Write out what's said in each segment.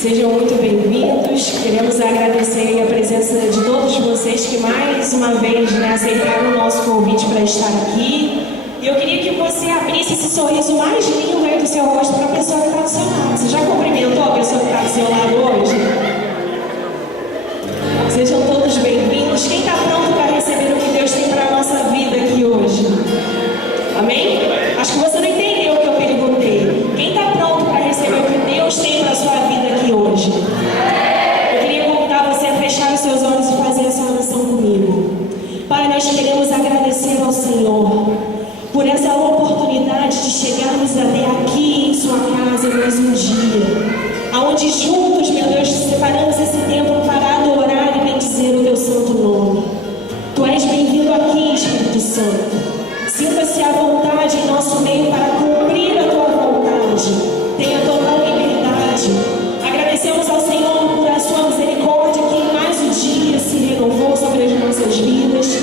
Sejam muito bem-vindos. Queremos agradecer a presença de todos vocês que mais uma vez aceitaram o nosso convite para estar aqui. E eu queria que você abrisse esse sorriso mais lindo aí do seu rosto para a pessoa que está do seu lado. Você já cumprimentou a pessoa que está do seu lado hoje? Sejam todos bem-vindos. Quem está pronto para receber o que Deus tem para a nossa vida aqui hoje? Amém? Acho que você não entendeu o que eu perguntei. Quem está pronto para receber o que Deus tem para a sua vida aqui hoje? Eu queria convidar você a fechar os seus olhos e fazer essa oração comigo. Pai, nós queremos agradecer ao Senhor por essa oportunidade de chegarmos até aqui em sua casa mais um dia, aonde juntos, meu Deus, separamos esse tempo para adorar e bendizer o teu santo nome. Tu és bem-vindo aqui, Espírito Santo. Sinta-se à vontade em nosso meio para cumprir a tua vontade. Tenha total liberdade. Agradecemos ao Senhor por a sua misericórdia que mais um dia se renovou sobre as nossas vidas.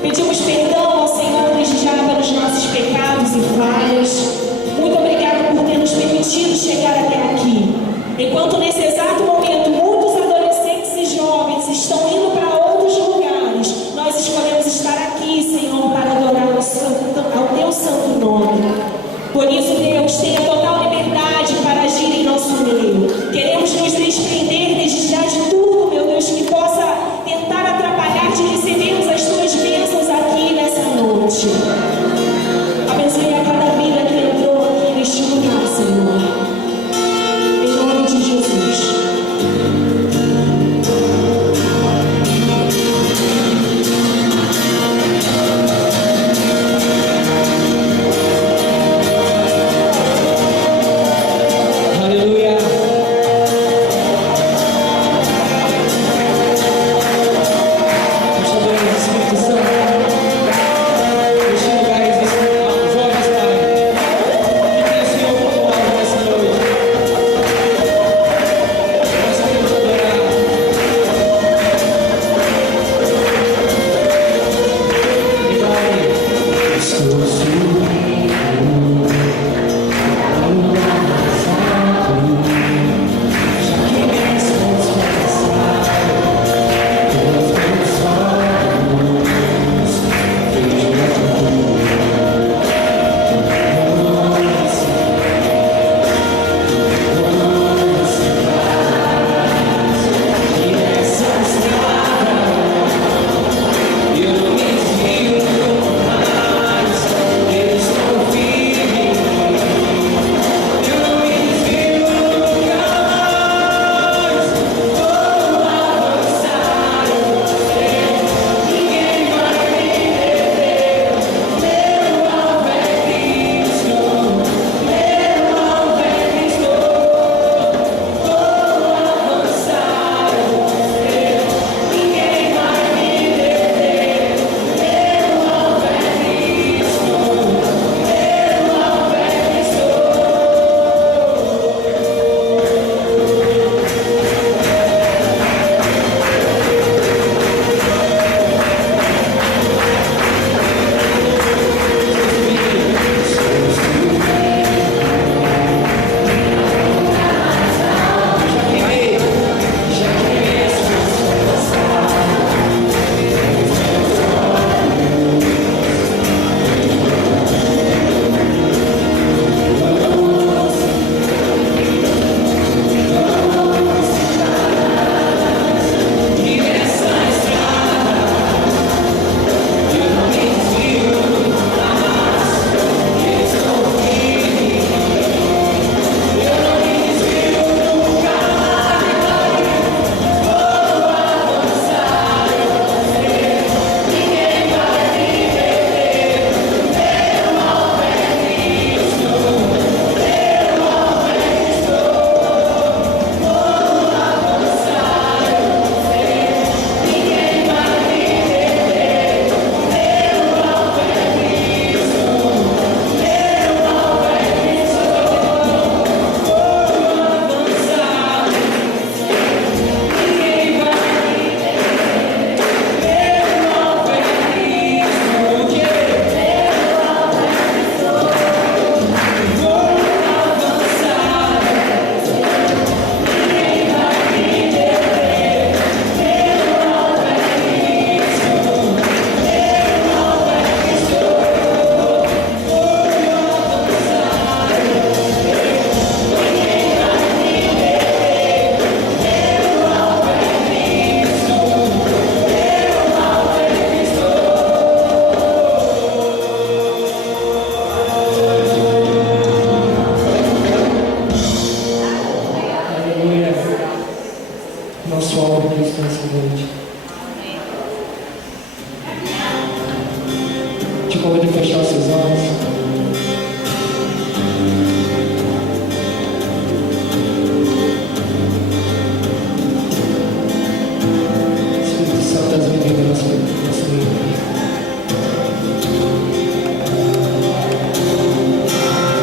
Pedimos perdão ao Senhor desde já pelos nossos pecados e falhas. Muito obrigada por ter nos permitido chegar até aqui. Enquanto nesse exato momento muitos adolescentes e jovens estão indo para outros lugares, nós escolhemos estar aqui, Senhor, para adorar ao teu santo nome. Por isso, Deus, tenha total liberdade seus olhos. Espírito Santo, as vidas nosso meio.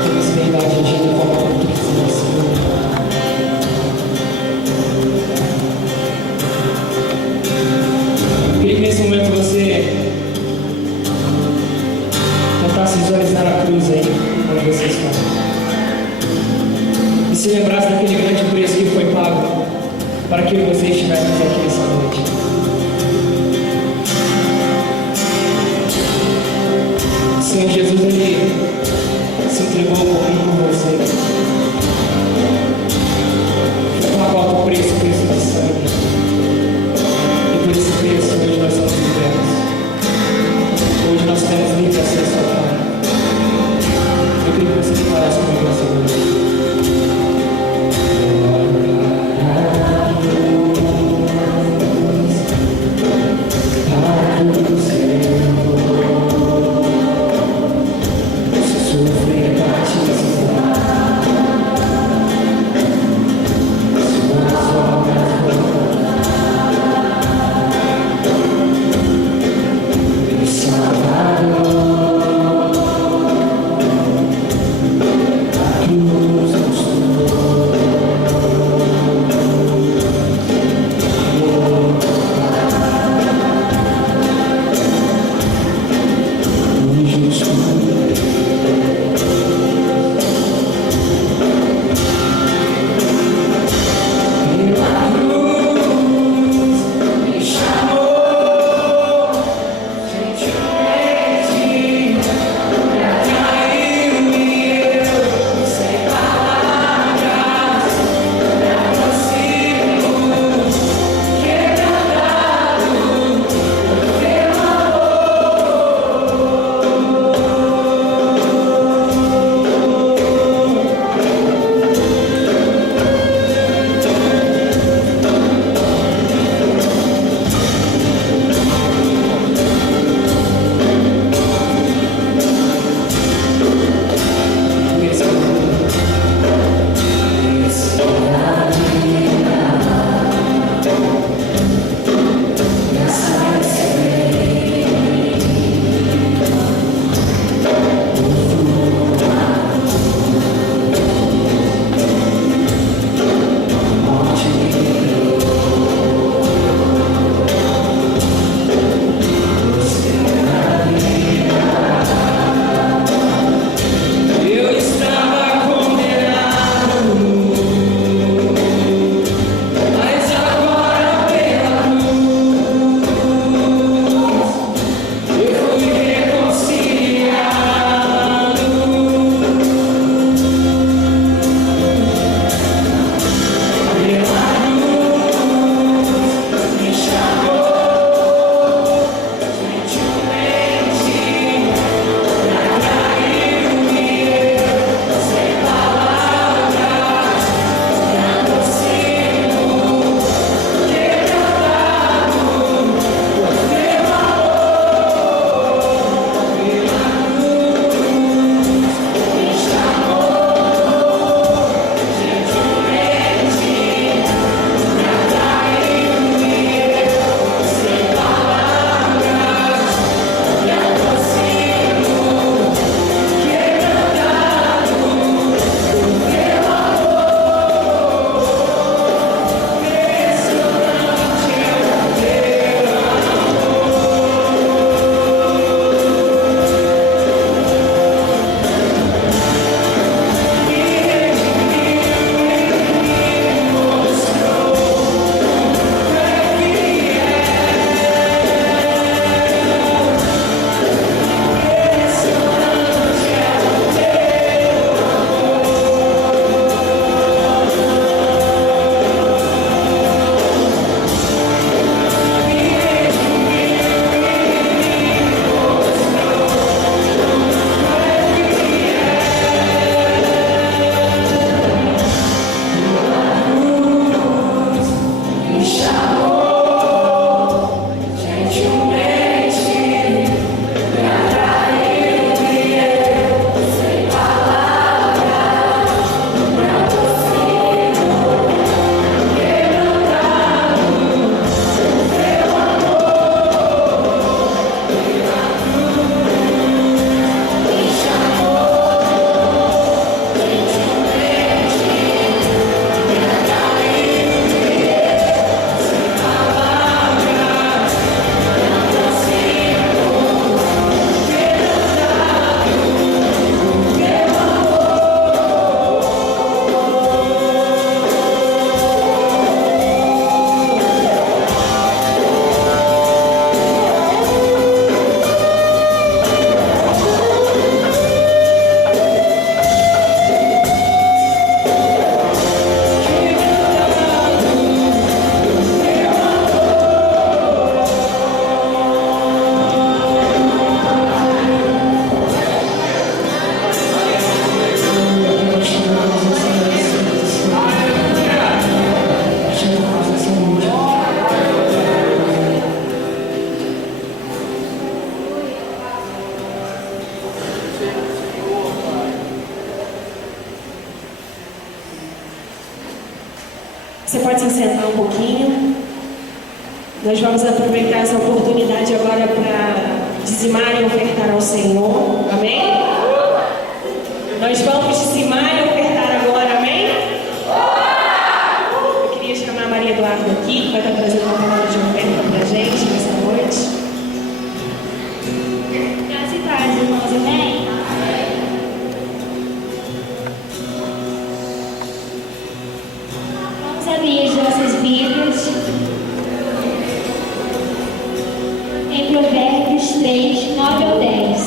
Temos verdade agindo de forma contributiva, Senhor. Queria que nesse momento você tentasse visualizar a cruz aí, onde você está. E se lembrasse daquele grande preço que foi pago para que você estivesse aqui nessa noite. O Senhor Jesus, Ele se entregou por você. Foi pago alto preço de sangue. E por esse preço, hoje nós somos libertos. Hoje nós temos livre acesso ao Pai. Eu queria que você declarasse comigo nessa noite. A cruz, Senhor. Você pode se sentar um pouquinho. Nós vamos aproveitar essa oportunidade agora para dizimar e ofertar ao Senhor. Amém? Nós vamos dizimar e ofertar agora. Amém? Eu queria chamar a Maria Eduarda aqui, que vai estar trazendo uma palavra de oferta para a gente nessa noite. Graças e paz, irmãos. Amém? Vamos abrir as nossas Bíblias em Provérbios 3, 9 ao 10.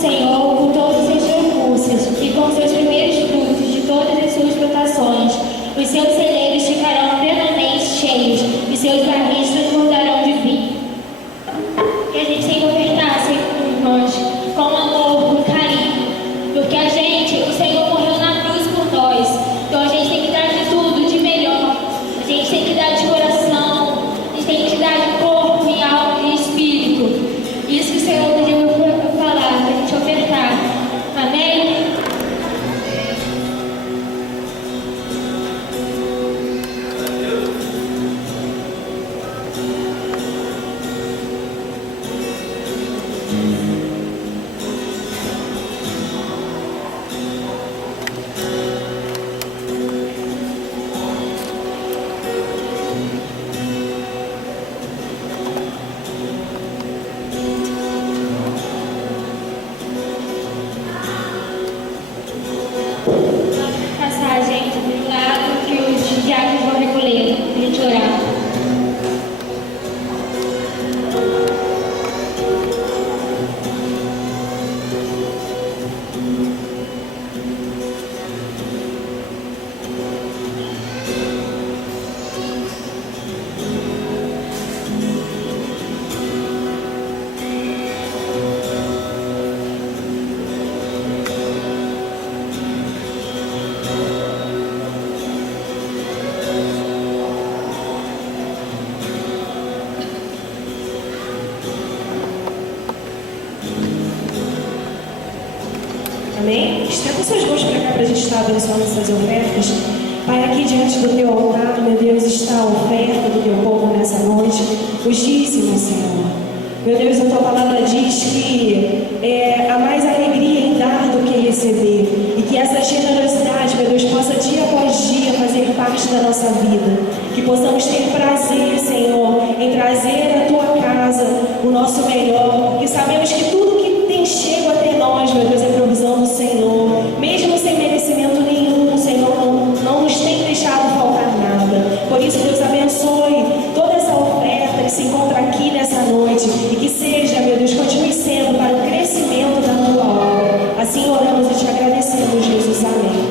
Senhor, com todos os seus recursos e com seus primeiros frutos de todas as suas plantações, os seus celeiros ficarão plenamente cheios e seus barris transbordarão de vinho. Que a gente tem que ofertar, Senhor, irmãos, com amor, com carinho, porque o Senhor morreu na cruz por nós, então a gente tem que dar de tudo, de melhor, a gente tem que dar de coração, a gente tem que dar de corpo, e alma e espírito. Isso que o Senhor nos deu para falar, para a gente ofertar. Amém? Passagem do lado que os diáconos vão recolher, para a gente orar. Amém? Estenda suas mãos para cá para a gente estar abençoando essas ofertas. Pai, aqui diante do teu altar, meu Deus, está a oferta do teu povo nessa noite, os dízimos, Senhor. Meu Deus, a tua palavra diz que há mais alegria em dar do que receber. E que essa generosidade, meu Deus, possa dia após dia fazer parte da nossa vida. Que possamos ter prazer, Senhor, em trazer à tua casa o nosso melhor. Porque sabemos que tudo que tem chego até nós, meu Deus, é provisão do Senhor. Mesmo sem merecimento nenhum, o Senhor não nos tem deixado faltar nada. Por isso, Deus, abençoe toda essa oferta que se encontra aqui nessa noite. E que seja, meu Deus, continue sendo para o crescimento da tua obra. Assim oramos e te agradecemos, Jesus. Amém.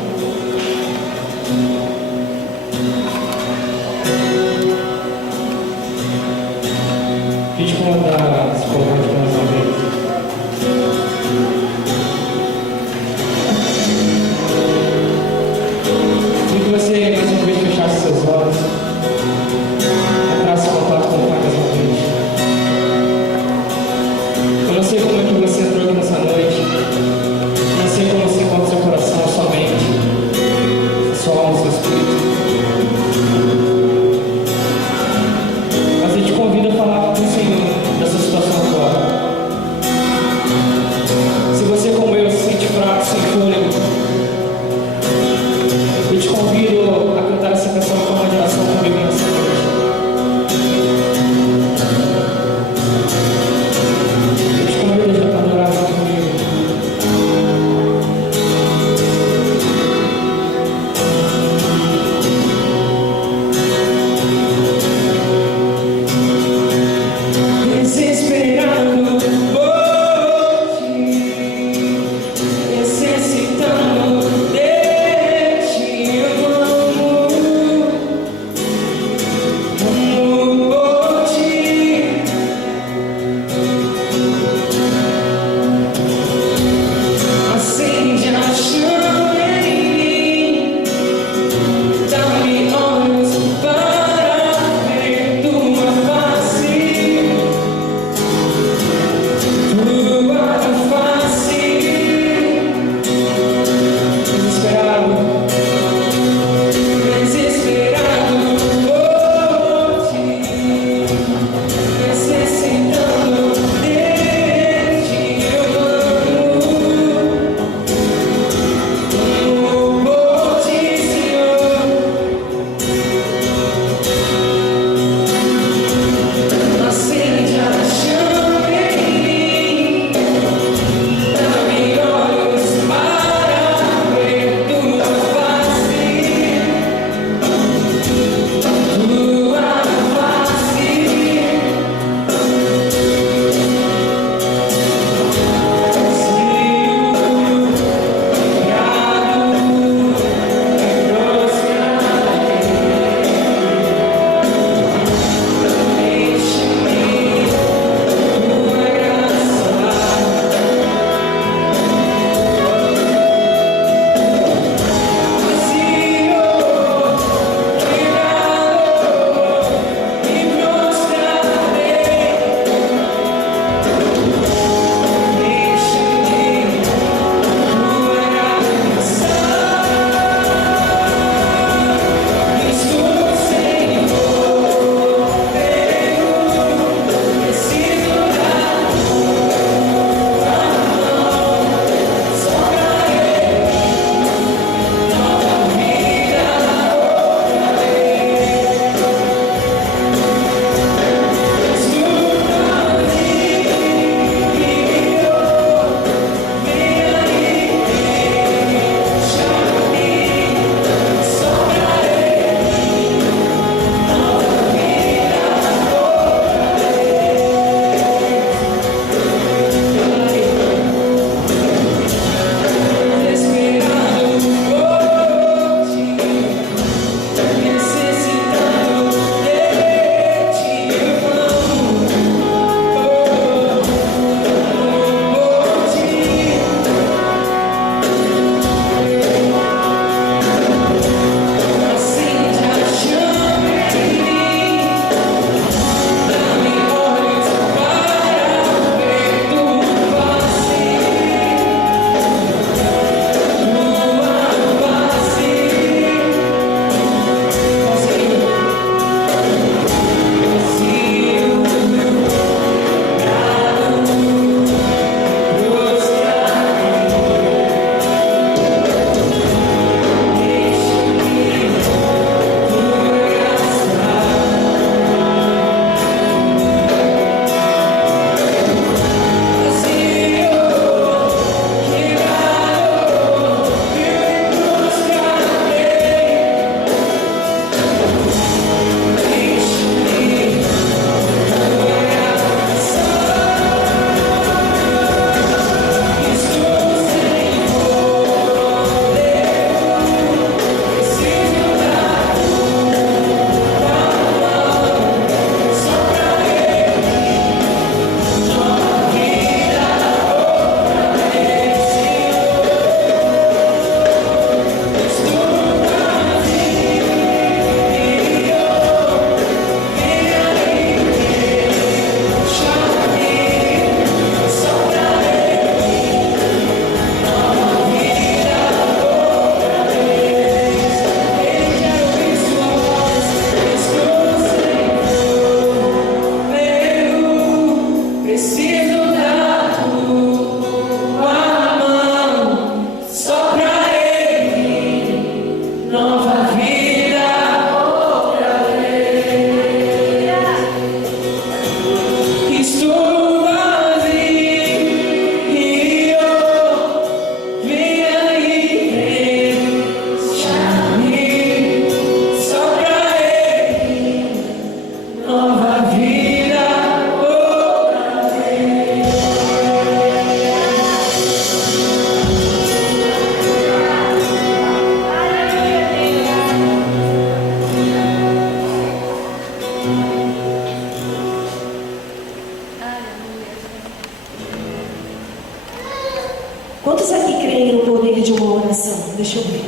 Quantos aqui creem no poder de uma oração? Deixa eu ver.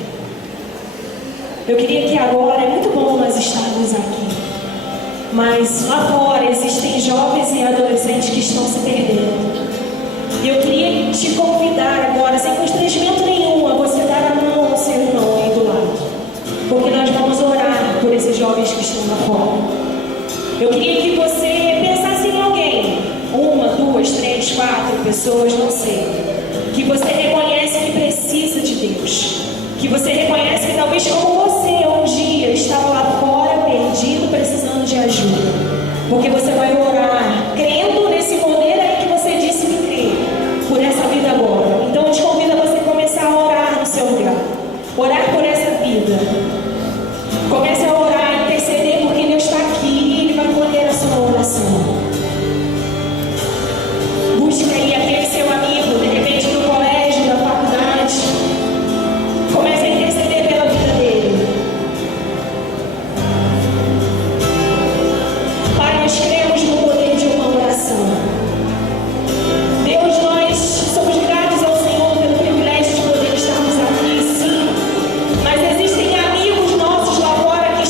Eu queria que agora, é muito bom nós estarmos aqui, mas lá fora existem jovens e adolescentes que estão se perdendo. E eu queria te convidar agora, sem constrangimento nenhum, a você dar a mão ao seu irmão aí do lado, porque nós vamos orar por esses jovens que estão lá fora. Eu queria que você pensasse em alguém, 1, 2, 3, 4 pessoas, não sei, que você reconhece que precisa de Deus, que você reconhece que talvez como você um dia estava lá fora, perdido, precisando de ajuda, porque você vai orar, crendo nesse poder aí que você disse que crê, por essa vida agora. Então eu te convido a você começar a orar no seu lugar, orar por essa vida. Comece a orar, interceder, porque Deus está aqui e Ele vai poder a sua oração. Busque aí aquele seu amigo, de repente do colégio, da faculdade. Comece a interceder pela vida dele. Pai, nós cremos no poder de uma oração. Deus, nós somos gratos ao Senhor pelo privilégio de poder estarmos aqui, sim. Mas existem amigos nossos lá fora que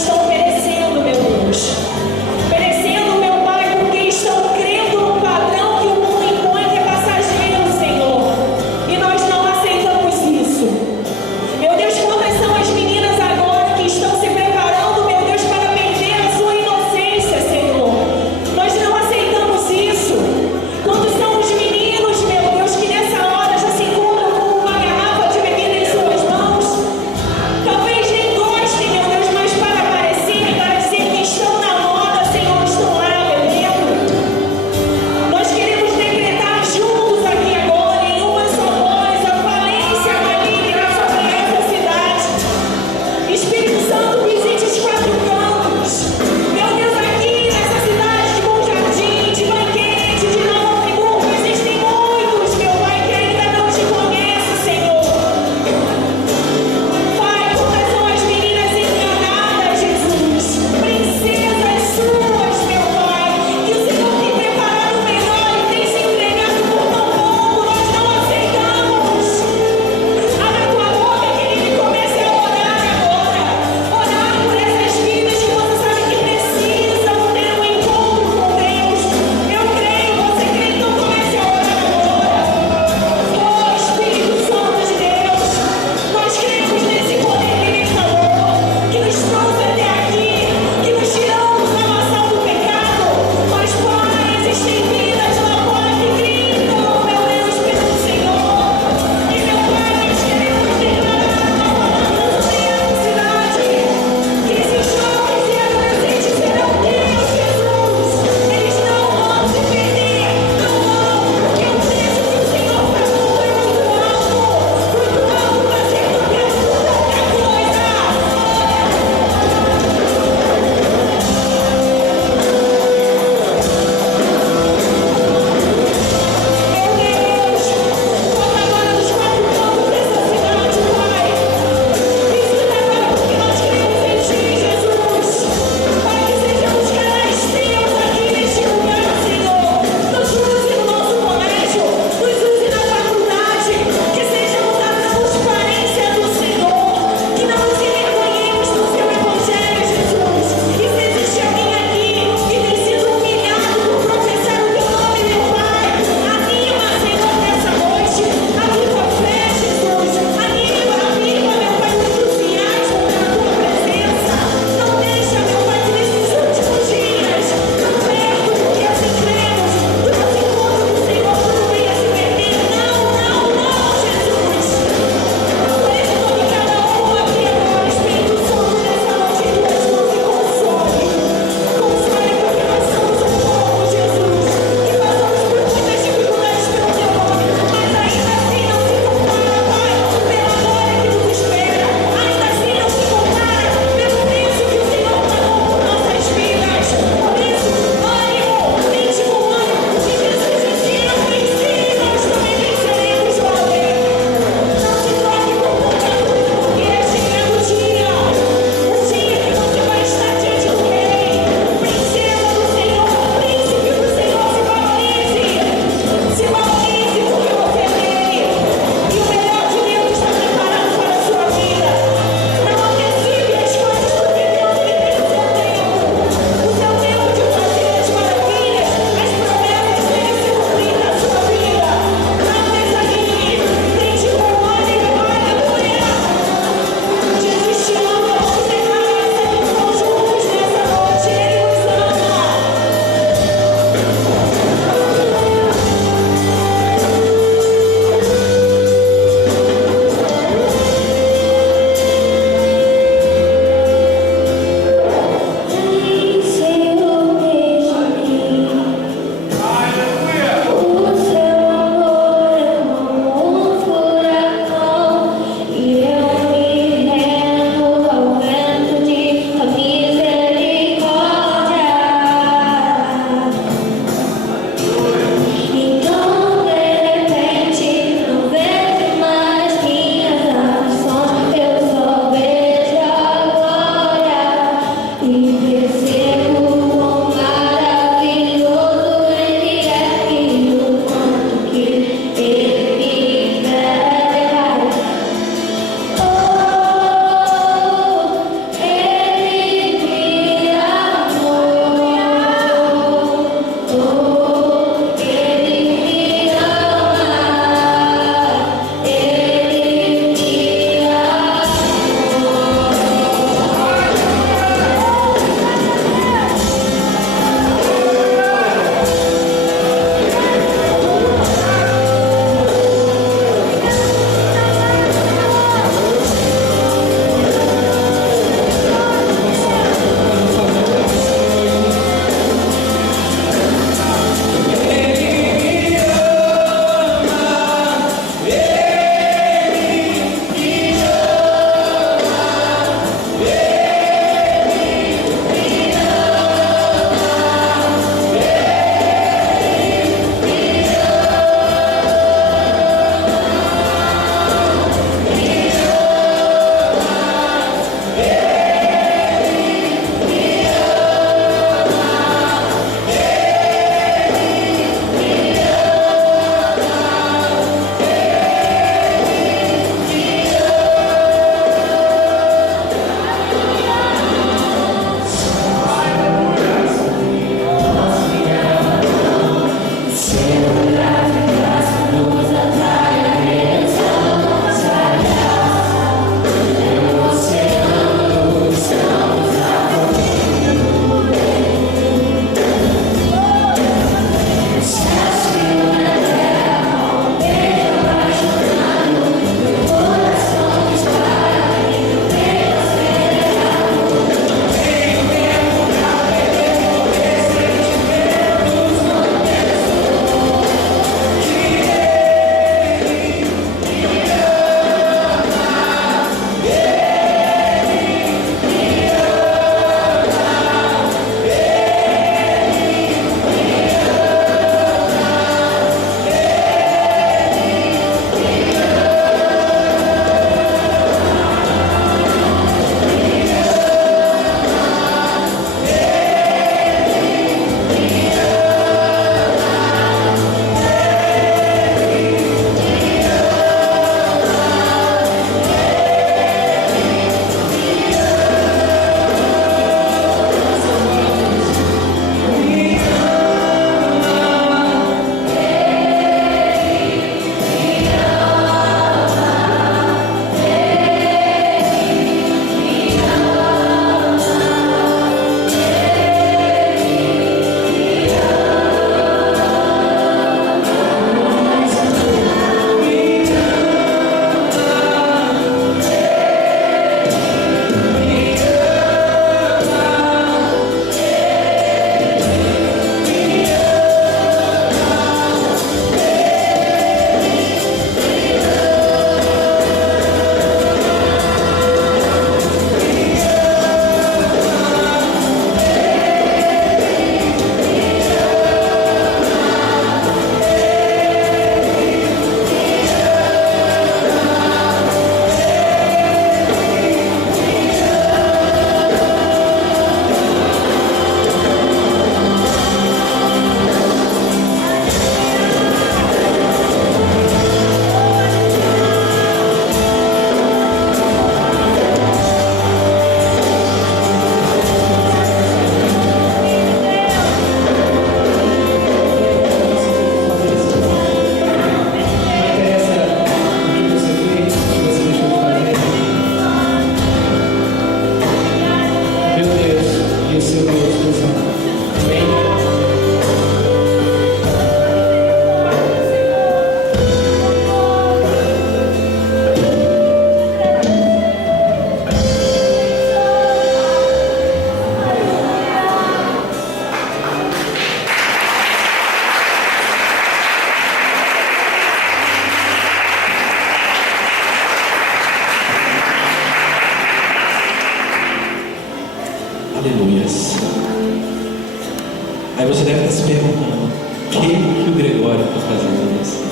Aí você deve estar se perguntando: o que o Gregório está fazendo isso?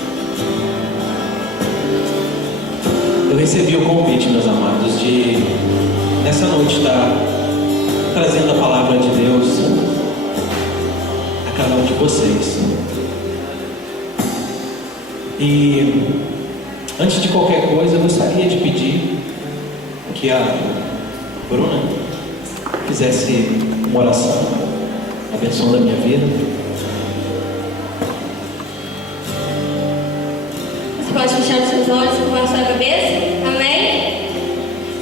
Eu recebi o convite, meus amados, de nessa noite estar trazendo a palavra de Deus a cada um de vocês. E antes de qualquer coisa, eu gostaria de pedir que a Bruna fizesse uma oração, abençoando a minha vida. Você pode fechar os seus olhos e curvar sua cabeça? Amém?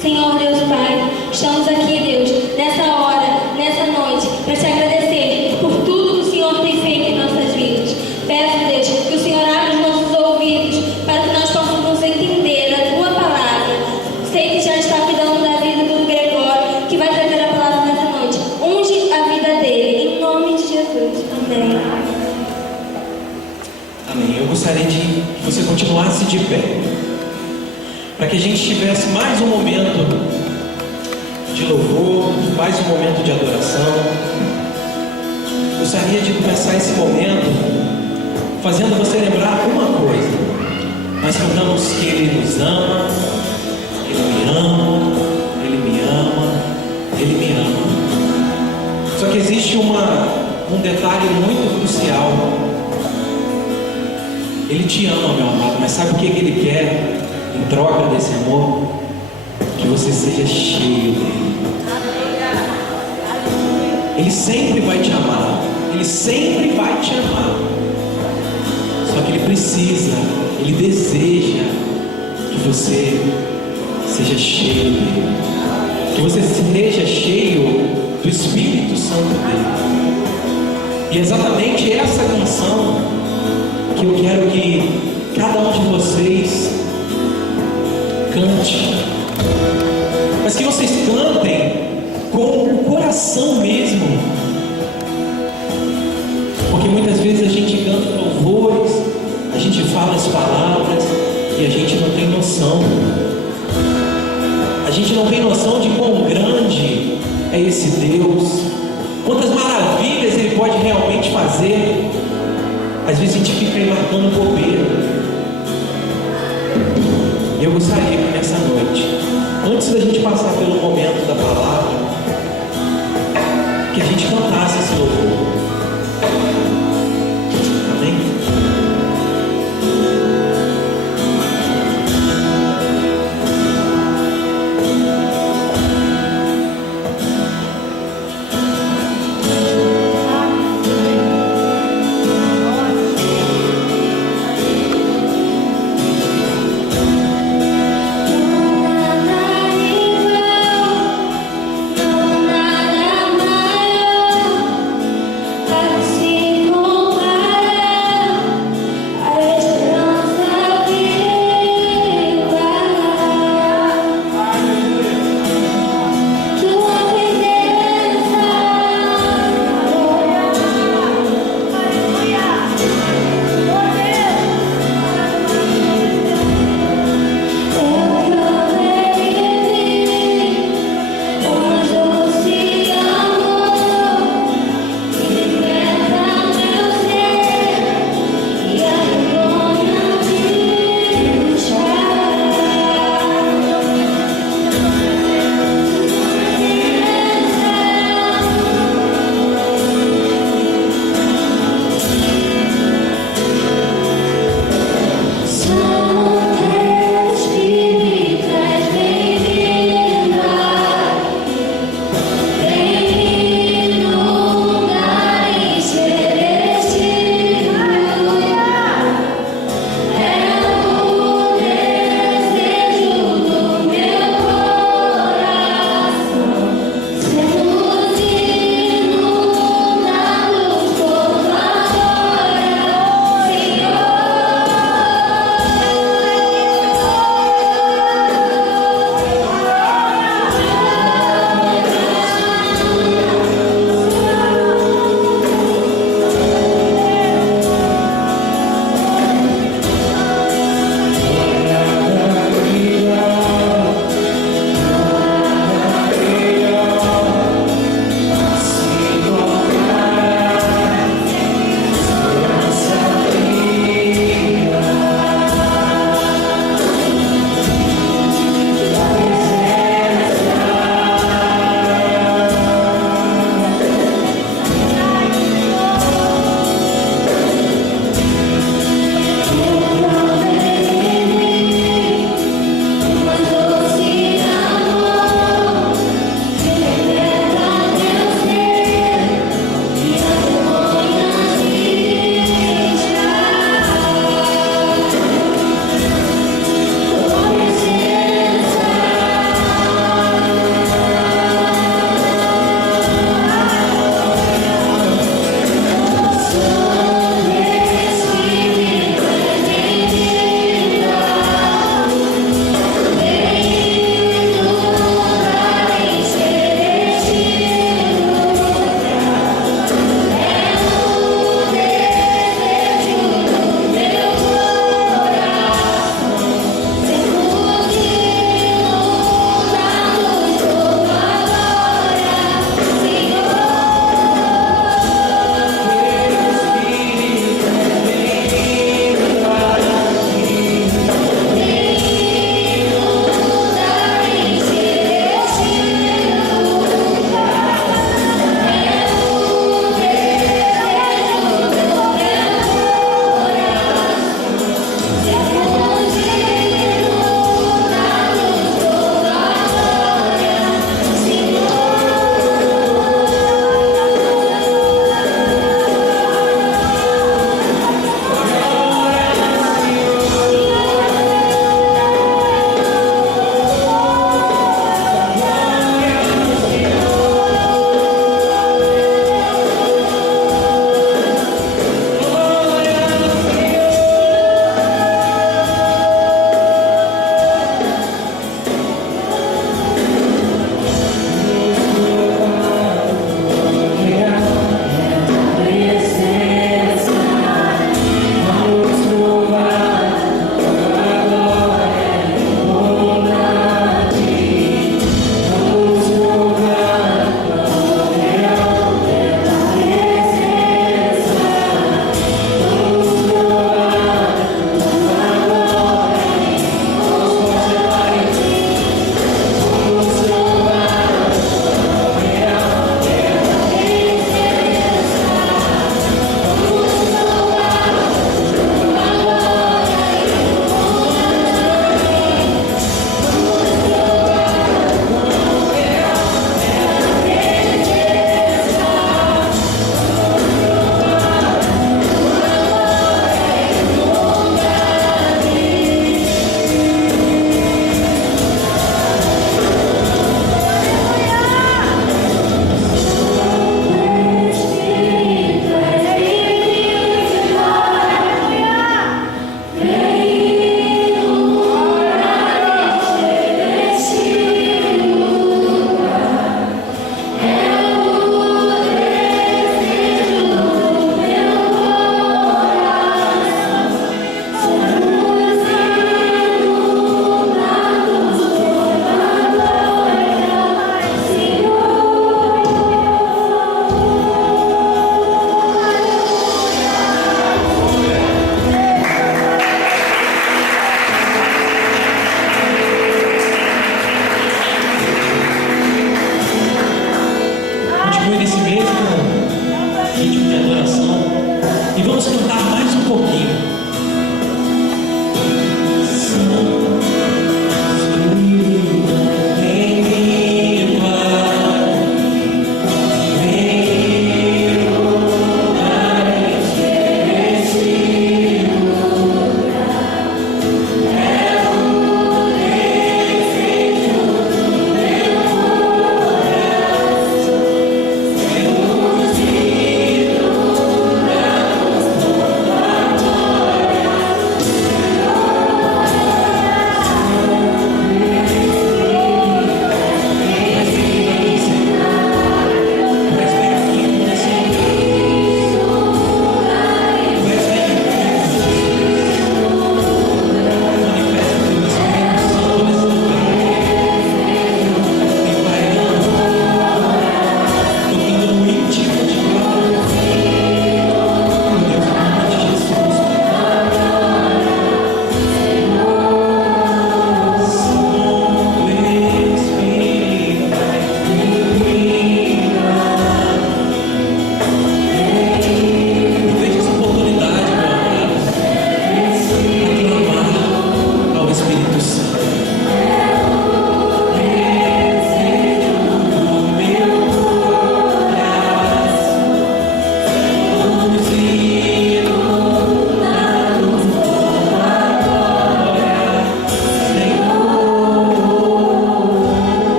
Senhor Deus Pai, estamos aqui, Deus, nessa hora, nessa noite, para te agradecer por tudo que o Senhor tem feito em nossas vidas. Peço, Deus, que o Senhor abra os nossos ouvidos para que nós possamos entender a tua palavra. Sei que já está cuidando da vida do Gregório, que vai trazer a palavra nessa noite. Unge a vida dele, em nome de Jesus. Amém. Amém. Eu gostaria de que você continuasse de pé, para que a gente tivesse mais um momento de louvor, mais um momento de adoração. Gostaria de começar esse momento fazendo você lembrar uma coisa. Nós cantamos que Ele nos ama, Ele me ama, Ele me ama, Ele me ama. Só que existe um detalhe muito crucial. Ele te ama, meu amado, mas sabe o que Ele quer em troca desse amor? Que você seja cheio dele. Ele sempre vai te amar. Ele sempre vai te amar. Só que Ele precisa, Ele deseja que você seja cheio dele. Que você seja cheio do Espírito Santo dele. E é exatamente essa canção que eu quero que cada um de vocês cante. Mas que vocês cantem com o coração mesmo. Porque muitas vezes a gente canta louvores, a gente fala as palavras e a gente não tem noção. A gente não tem noção de quão grande é esse Deus, quantas maravilhas Ele pode realmente fazer. Às vezes a gente fica aí marcando bobeira. E eu gostaria que nessa noite, antes da gente passar pelo momento da palavra, que a gente cantasse esse louvor. Amém? Nada igual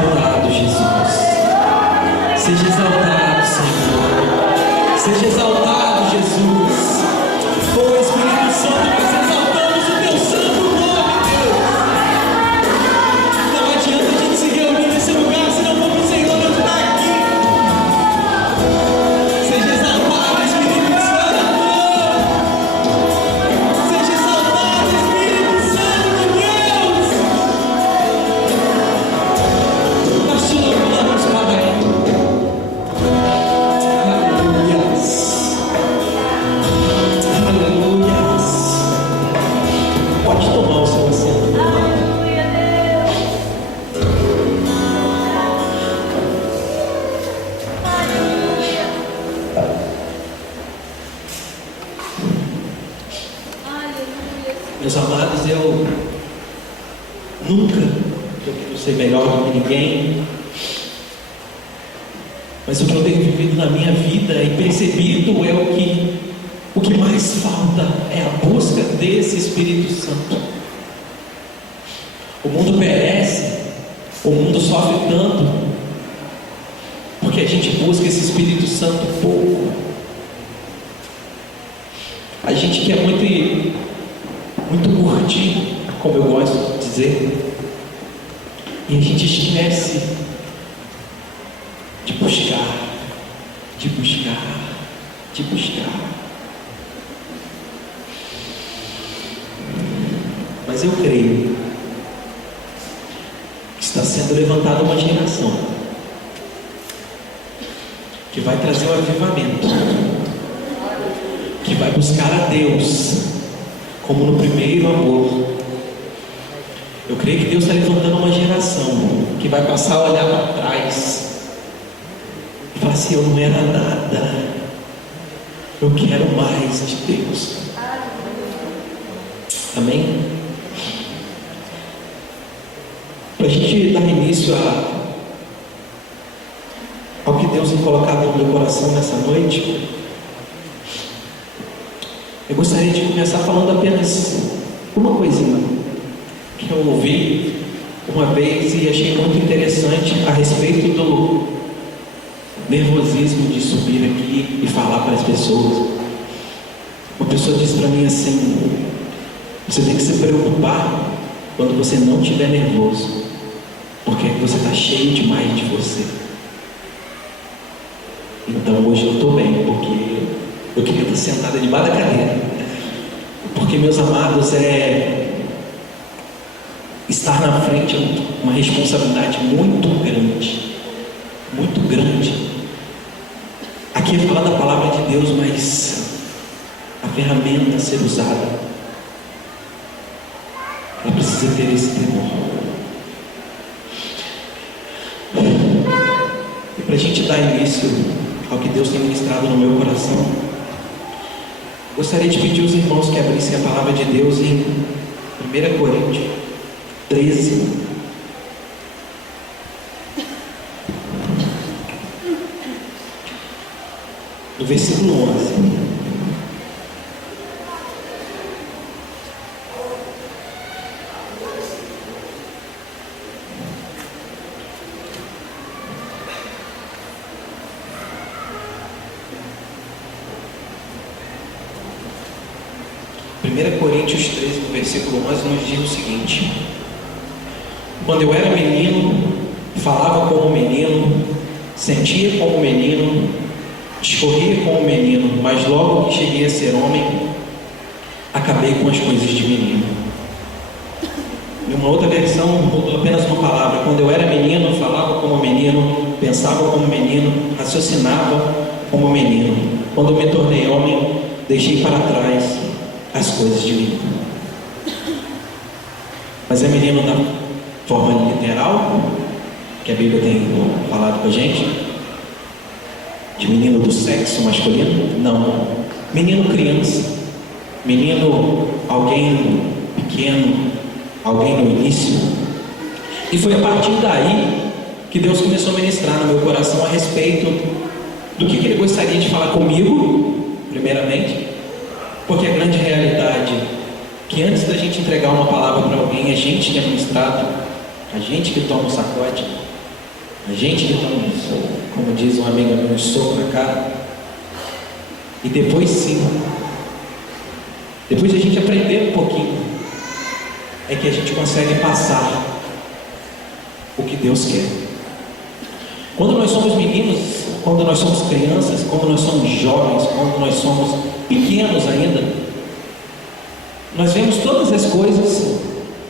exaltado, Jesus. Seja exaltado, Senhor. Seja exaltado, Jesus. Oh, Espírito Santo, nós exaltamos o teu santo nome, Deus. Não adianta a gente se reunir nesse lugar se não for o Senhor não está aqui. Seja exaltado, Espírito Santo. Seja exaltado, Espírito Santo de Deus. Nós te louvamos, Pai. Aleluias. Aleluias. Pode tomar o seu assento. Meus amados, eu nunca eu ser melhor do que ninguém, mas o que eu tenho vivido na minha vida e percebido é o que mais falta é a busca desse Espírito Santo. O mundo perece, o mundo sofre tanto, porque a gente busca esse Espírito Santo pouco. A gente quer muito curtir, como eu gosto de dizer, e a gente esquece de buscar, de buscar, de buscar. Mas eu creio que está sendo levantada uma geração que vai trazer o avivamento, que vai buscar a Deus como no primeiro amor. Eu creio que Deus está levantando uma geração que vai passar a olhar para trás e falar assim: eu não era nada, eu quero mais de Deus. Amém? Para a gente dar início ao que Deus tem colocado no meu coração nessa noite, eu gostaria de começar falando apenas uma coisinha que eu ouvi uma vez e achei muito interessante a respeito do nervosismo de subir aqui e falar para as pessoas. Uma pessoa disse para mim assim: você tem que se preocupar quando você não estiver nervoso, porque você está cheio demais de você. Então hoje eu estou bem, porque eu queria estar sentada debaixo da cadeira, porque, meus amados, estar na frente é uma responsabilidade muito grande, muito grande. Aqui é falar da palavra de Deus, mas a ferramenta a ser usada, ela precisa ter esse temor. E para a gente dar início ao que Deus tem ministrado no meu coração, gostaria de pedir aos irmãos que abrissem a palavra de Deus em 1 Coríntios 13. No versículo 11. Coríntios 13, no versículo 11, nos diz o seguinte: quando eu era menino, falava como menino, sentia como menino, discorria como menino, mas logo que cheguei a ser homem, acabei com as coisas de menino. Em uma outra versão, mudou apenas uma palavra: quando eu era menino, falava como menino, pensava como menino, raciocinava como menino. Quando eu me tornei homem, deixei para trás as coisas de menino. Mas é menino da forma literal que a Bíblia tem falado com a gente, de menino do sexo masculino? Não. Menino criança, menino alguém pequeno, alguém no início. E foi a partir daí que Deus começou a ministrar no meu coração a respeito do que Ele gostaria de falar comigo, primeiramente, porque a grande realidade que antes da gente entregar uma palavra para alguém, a gente que é ministrado, a gente que toma o sacode, A gente que toma isso, como diz um amigo meu, um soco na cara. E depois sim, depois de a gente aprender um pouquinho, é que a gente consegue passar o que Deus quer. Quando nós somos meninos, quando nós somos crianças, quando nós somos jovens, quando nós somos pequenos ainda, nós vemos todas as coisas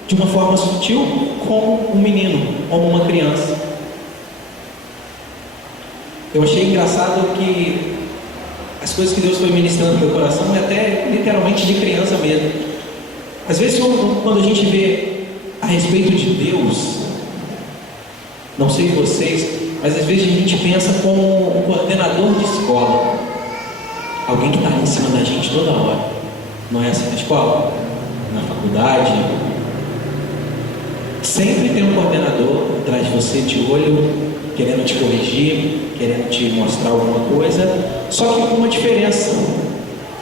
de uma forma sutil, como um menino, como uma criança. Eu achei engraçado que as coisas que Deus foi ministrando no meu coração é até literalmente de criança mesmo. Às vezes quando a gente vê a respeito de Deus, não sei vocês, mas às vezes a gente pensa como um coordenador de escola, alguém que está em cima da gente toda hora. Não é assim na escola? Na faculdade? Sempre tem um coordenador atrás de você, de olho, querendo te corrigir, querendo te mostrar alguma coisa, só que com uma diferença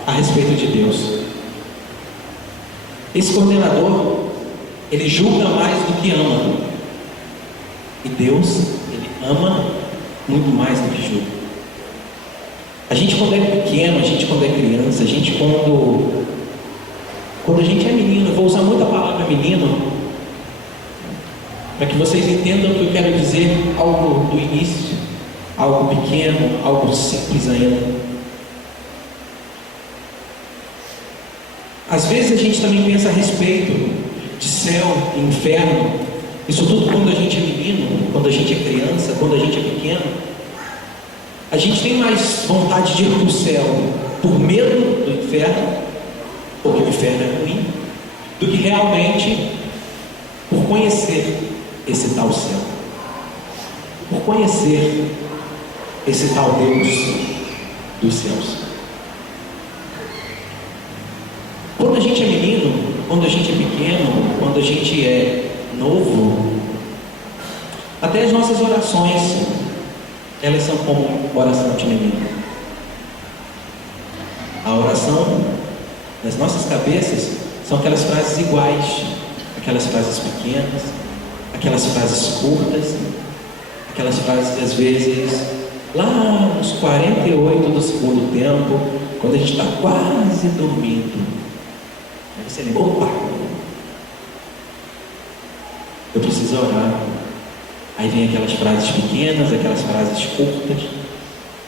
a respeito de Deus. Esse coordenador, ele julga mais do que ama. E Deus, ele ama muito mais do que julga. A gente quando é pequeno, a gente quando é criança, a gente quando a gente é menino, eu vou usar muito a palavra menino, para que vocês entendam o que eu quero dizer, algo do início, algo pequeno, algo simples ainda. Às vezes a gente também pensa a respeito de céu e inferno. Isso tudo quando a gente é menino, quando a gente é criança, quando a gente é pequeno. A gente tem mais vontade de ir para o céu por medo do inferno, porque o inferno é ruim, do que realmente por conhecer esse tal céu, por conhecer esse tal Deus dos céus. Quando a gente é menino, quando a gente é pequeno, quando a gente é novo, até as nossas orações, elas são como oração de menino. A oração nas nossas cabeças são aquelas frases iguais, aquelas frases pequenas, aquelas frases curtas, aquelas frases às vezes lá nos 48 do segundo tempo, quando a gente está quase dormindo. Aí você lembra, opa, eu preciso orar. Aí vem aquelas frases pequenas, aquelas frases curtas,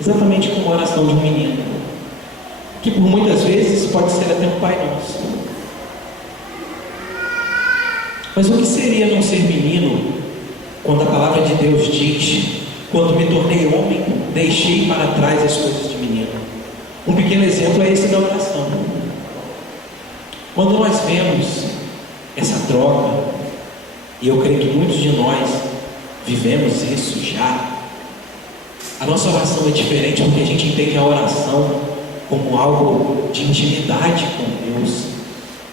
exatamente como a oração de um menino, que por muitas vezes pode ser até um Pai Nosso. Mas o que seria não ser menino, quando a palavra de Deus diz: quando me tornei homem, deixei para trás as coisas de menino? Um pequeno exemplo é esse da oração. Quando nós vemos essa troca, e eu creio que muitos de nós vivemos isso já, a nossa oração é diferente porque a gente entende a oração como algo de intimidade com Deus,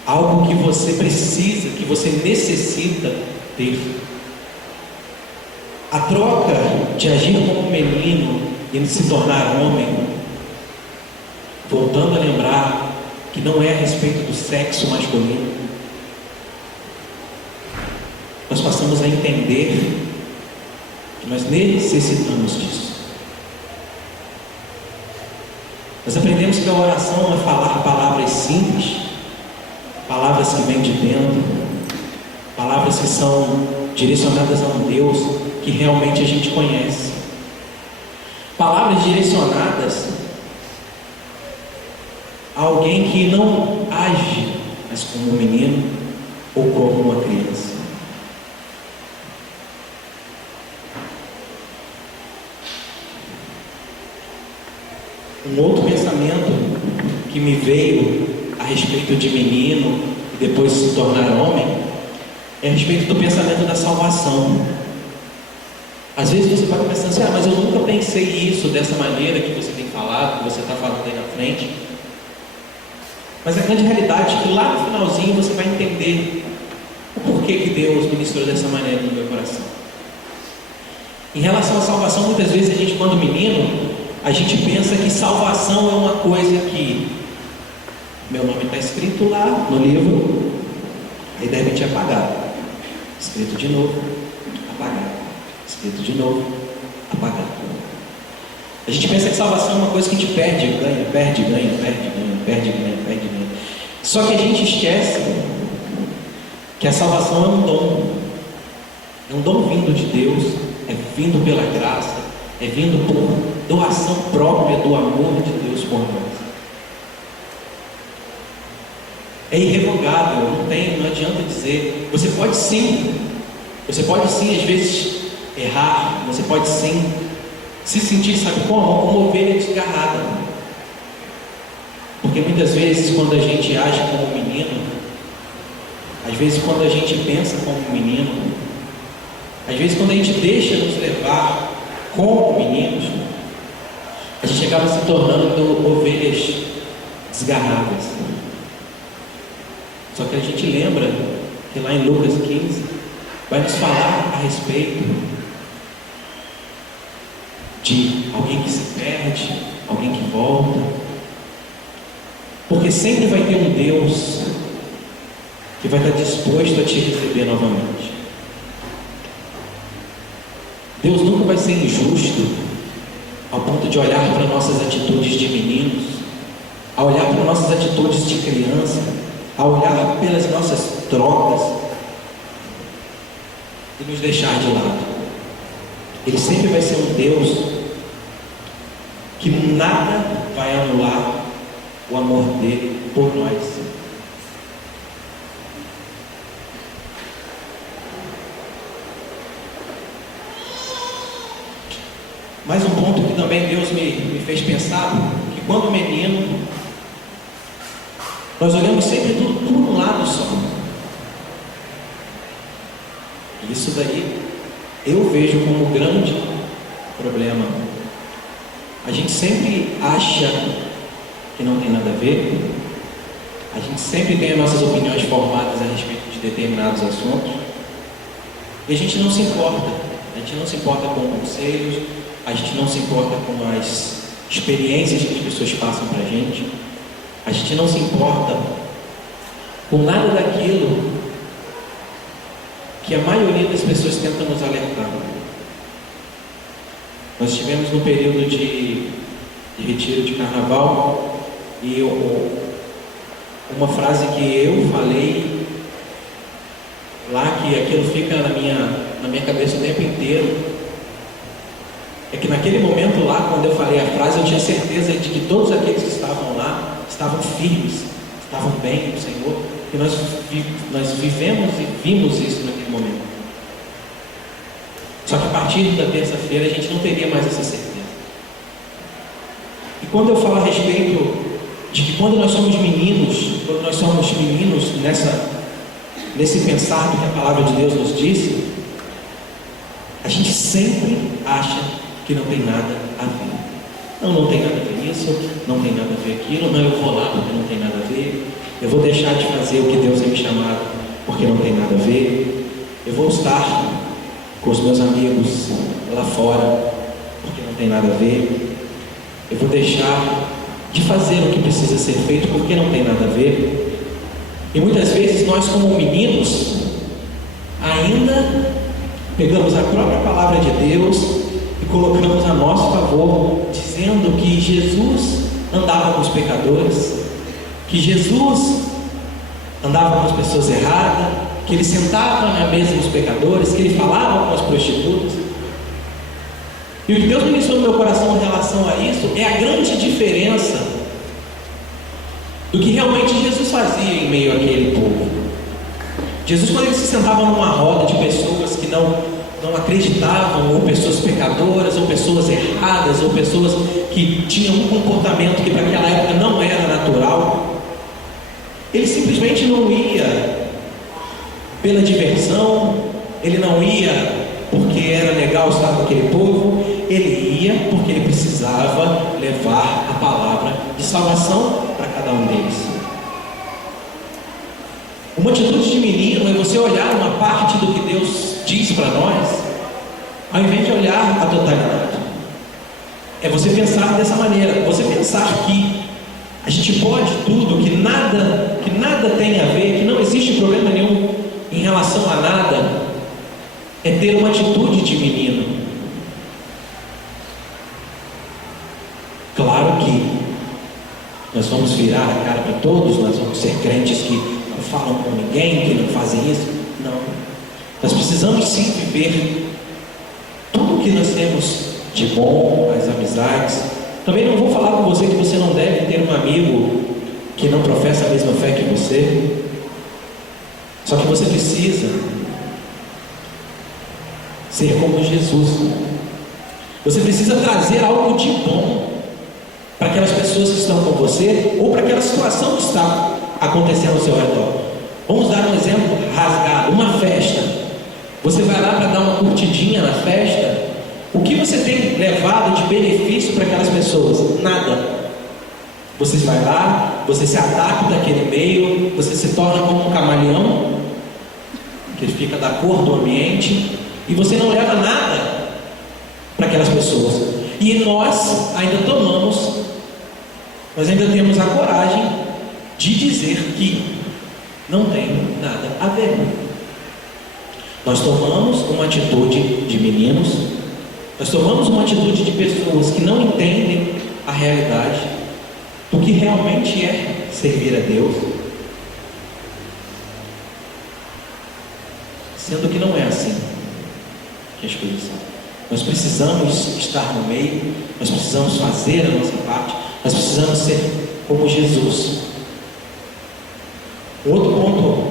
algo que você precisa, que você necessita ter. A troca de agir como menino e se tornar homem, voltando a lembrar que não é a respeito do sexo masculino, nós passamos a entender que nós necessitamos disso. Nós aprendemos que a oração é falar palavras simples, palavras que vêm de dentro, palavras que são direcionadas a um Deus que realmente a gente conhece, palavras direcionadas a alguém que não age mais como um menino ou como uma criança. Um outro pensamento que me veio a respeito de menino e depois se tornar homem é a respeito do pensamento da salvação. Às vezes você pode pensar assim: mas eu nunca pensei isso dessa maneira que você tem falado, que você está falando aí na frente. Mas a grande realidade é que lá no finalzinho você vai entender o porquê que Deus ministrou dessa maneira no meu coração. Em relação à salvação, muitas vezes a gente, quando menino, a gente pensa que salvação é uma coisa que meu nome está escrito lá no livro, aí deve te apagar, escrito de novo, apagar, escrito de novo, apagado. A gente pensa que salvação é uma coisa que a gente perde, ganha, perde, ganha, perde, ganha, perde, ganha, perde, ganha. Só que a gente esquece que a salvação é um dom. É um dom vindo de Deus, é vindo pela graça, é vindo por doação própria do amor de Deus por nós. É irrevogável, não adianta dizer. Você pode sim, às vezes errar, você pode sim se sentir, sabe como? Como ovelha desgarrada. Porque muitas vezes quando a gente age como menino, às vezes quando a gente pensa como menino, às vezes quando a gente deixa nos levar como meninos, a gente acaba se tornando ovelhas desgarradas. Só que a gente lembra que lá em Lucas 15 vai nos falar a respeito de alguém que se perde, alguém que volta, porque sempre vai ter um Deus que vai estar disposto a te receber novamente. Deus nunca vai ser injusto ao ponto de olhar para nossas atitudes de meninos, a olhar para nossas atitudes de criança, a olhar pelas nossas trocas e nos deixar de lado. Ele sempre vai ser um Deus que nada vai anular o amor dele por nós. Mais um ponto que também Deus me fez pensar, que quando menino, nós olhamos sempre tudo por um lado só. E isso daí eu vejo como um grande problema. A gente sempre acha que não tem nada a ver, a gente sempre tem as nossas opiniões formadas a respeito de determinados assuntos, e a gente não se importa. A gente não se importa com conselhos, a gente não se importa com as experiências que as pessoas passam para a gente não se importa com nada daquilo que a maioria das pessoas tenta nos alertar. Nós estivemos no período de retiro de carnaval e uma frase que eu falei lá, que aquilo fica na minha cabeça o tempo inteiro, é que naquele momento lá, quando eu falei a frase, eu tinha certeza de que todos aqueles que estavam lá estavam firmes, estavam bem no Senhor, e nós vivemos e vimos isso naquele momento. Só que a partir da terça-feira a gente não teria mais essa certeza. E quando eu falo a respeito de que quando nós somos meninos nesse pensar do que a palavra de Deus nos disse, a gente sempre acha que não tem nada a ver. Não tem nada a ver isso, não tem nada a ver aquilo, não, eu vou lá porque não tem nada a ver, eu vou deixar de fazer o que Deus tem me chamado porque não tem nada a ver, eu vou estar com os meus amigos lá fora porque não tem nada a ver, eu vou deixar de fazer o que precisa ser feito porque não tem nada a ver. E muitas vezes nós, como meninos, ainda pegamos a própria palavra de Deus e colocamos a nosso favor, dizendo que Jesus andava com os pecadores, que Jesus andava com as pessoas erradas, que ele sentava na mesa dos pecadores, que ele falava com as prostitutas. E o que Deus ministrou no meu coração em relação a isso é a grande diferença do que realmente Jesus fazia em meio àquele povo. Jesus, quando ele se sentava numa roda de pessoas que não acreditavam, ou pessoas pecadoras, ou pessoas erradas, ou pessoas que tinham um comportamento que para aquela época não era natural, ele simplesmente não ia pela diversão, ele não ia porque era legal estar com aquele povo, ele ia porque ele precisava levar a palavra de salvação para cada um deles. Uma atitude de menino é você olhar uma parte do que Deus diz para nós, ao invés de olhar a totalidade. É você pensar dessa maneira, você pensar que a gente pode tudo, que nada tem a ver, que não existe problema nenhum em relação a nada, é ter uma atitude de menino. Claro que nós vamos virar a cara para todos, nós vamos ser crentes que não falam com ninguém, que não fazem isso. Não. Nós precisamos sim viver tudo o que nós temos de bom, as amizades. Também não vou falar com você que você não deve ter um amigo que não professa a mesma fé que você. Só que você precisa ser como Jesus. Você precisa trazer algo de bom para aquelas pessoas que estão com você ou para aquela situação que está acontecendo ao seu redor. Vamos dar um exemplo rasgado, uma festa. Você vai lá para dar uma curtidinha na festa. O que você tem levado de benefício para aquelas pessoas? Nada. Você vai lá, você se adapta àquele meio, você se torna como um camaleão, que fica da cor do ambiente, e você não leva nada para aquelas pessoas. E nós ainda temos a coragem de dizer que não tem nada a ver. Nós tomamos uma atitude de meninos, nós tomamos uma atitude de pessoas que não entendem a realidade do que realmente é servir a Deus, sendo que não é assim que as coisas são. Nós precisamos estar no meio, nós precisamos fazer a nossa parte, nós precisamos ser como Jesus. Outro ponto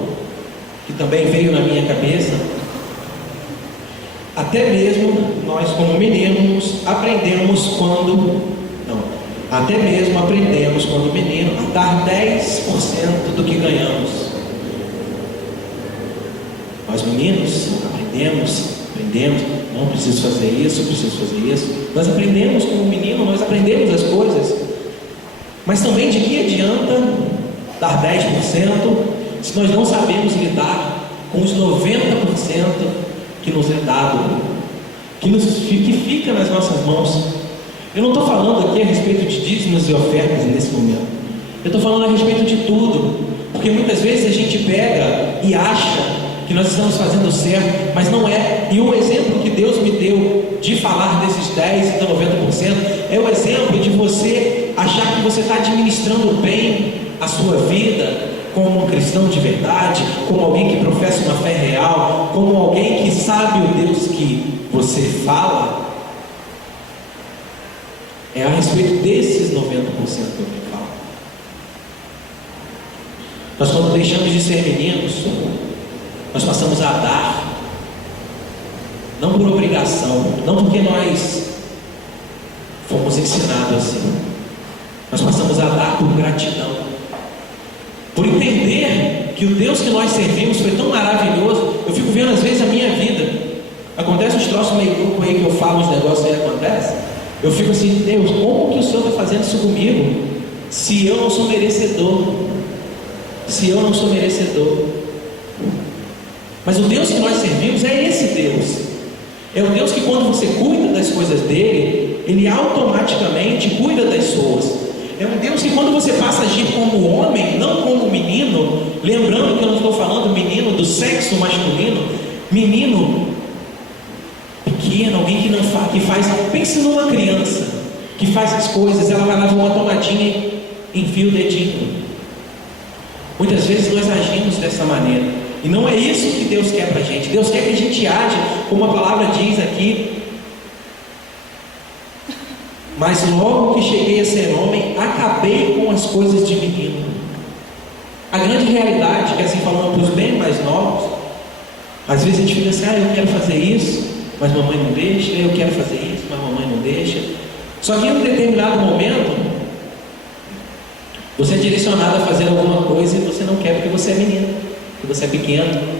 que também veio na minha cabeça: até mesmo nós como meninos aprendemos quando menino a dar 10% do que ganhamos. Nós meninos aprendemos, não preciso fazer isso, Nós aprendemos como menino, nós aprendemos as coisas. Mas também de que adianta dar 10% se nós não sabemos lidar com os 90% que nos é dado, que fica nas nossas mãos? Eu não estou falando aqui a respeito de dízimos e ofertas nesse momento. Eu estou falando a respeito de tudo, porque muitas vezes a gente pega e acha que nós estamos fazendo certo, mas não é. E o exemplo que Deus me deu de falar desses 10 e 90% é o exemplo de você achar que você está administrando bem a sua vida como um cristão de verdade, como alguém que professa uma fé real, como alguém que sabe o Deus que você fala. É a respeito desses 90% que eu falo. Nós, quando deixamos de ser meninos, nós passamos a dar, não por obrigação, não porque nós fomos ensinados assim. Nós passamos a dar por gratidão, por entender que o Deus que nós servimos foi tão maravilhoso. Eu fico vendo às vezes a minha vida, acontece uns troços meio grupo aí que eu falo uns negócios aí, acontece. Eu fico assim: Deus, como que o Senhor está fazendo isso comigo? Se eu não sou merecedor. Mas o Deus que nós servimos é esse Deus. É o Deus que, quando você cuida das coisas dele, ele automaticamente cuida das suas. É um Deus que, quando você passa a agir como homem, não como menino, lembrando que eu não estou falando menino do sexo masculino, menino pequeno, alguém que não faz, que faz. Pense numa criança que faz as coisas, ela vai lá numa tomadinha e enfia o dedinho. Muitas vezes nós agimos dessa maneira, e não é isso que Deus quer para a gente. Deus quer que a gente age como a palavra diz aqui: mas logo que cheguei a ser homem, acabei com as coisas de menino. A grande realidade, que assim falando para os bem mais novos, às vezes a gente fica assim: eu quero fazer isso, mas mamãe não deixa, eu quero fazer isso, mas mamãe não deixa. Só que em um determinado momento, você é direcionado a fazer alguma coisa e você não quer porque você é menino, porque você é pequeno.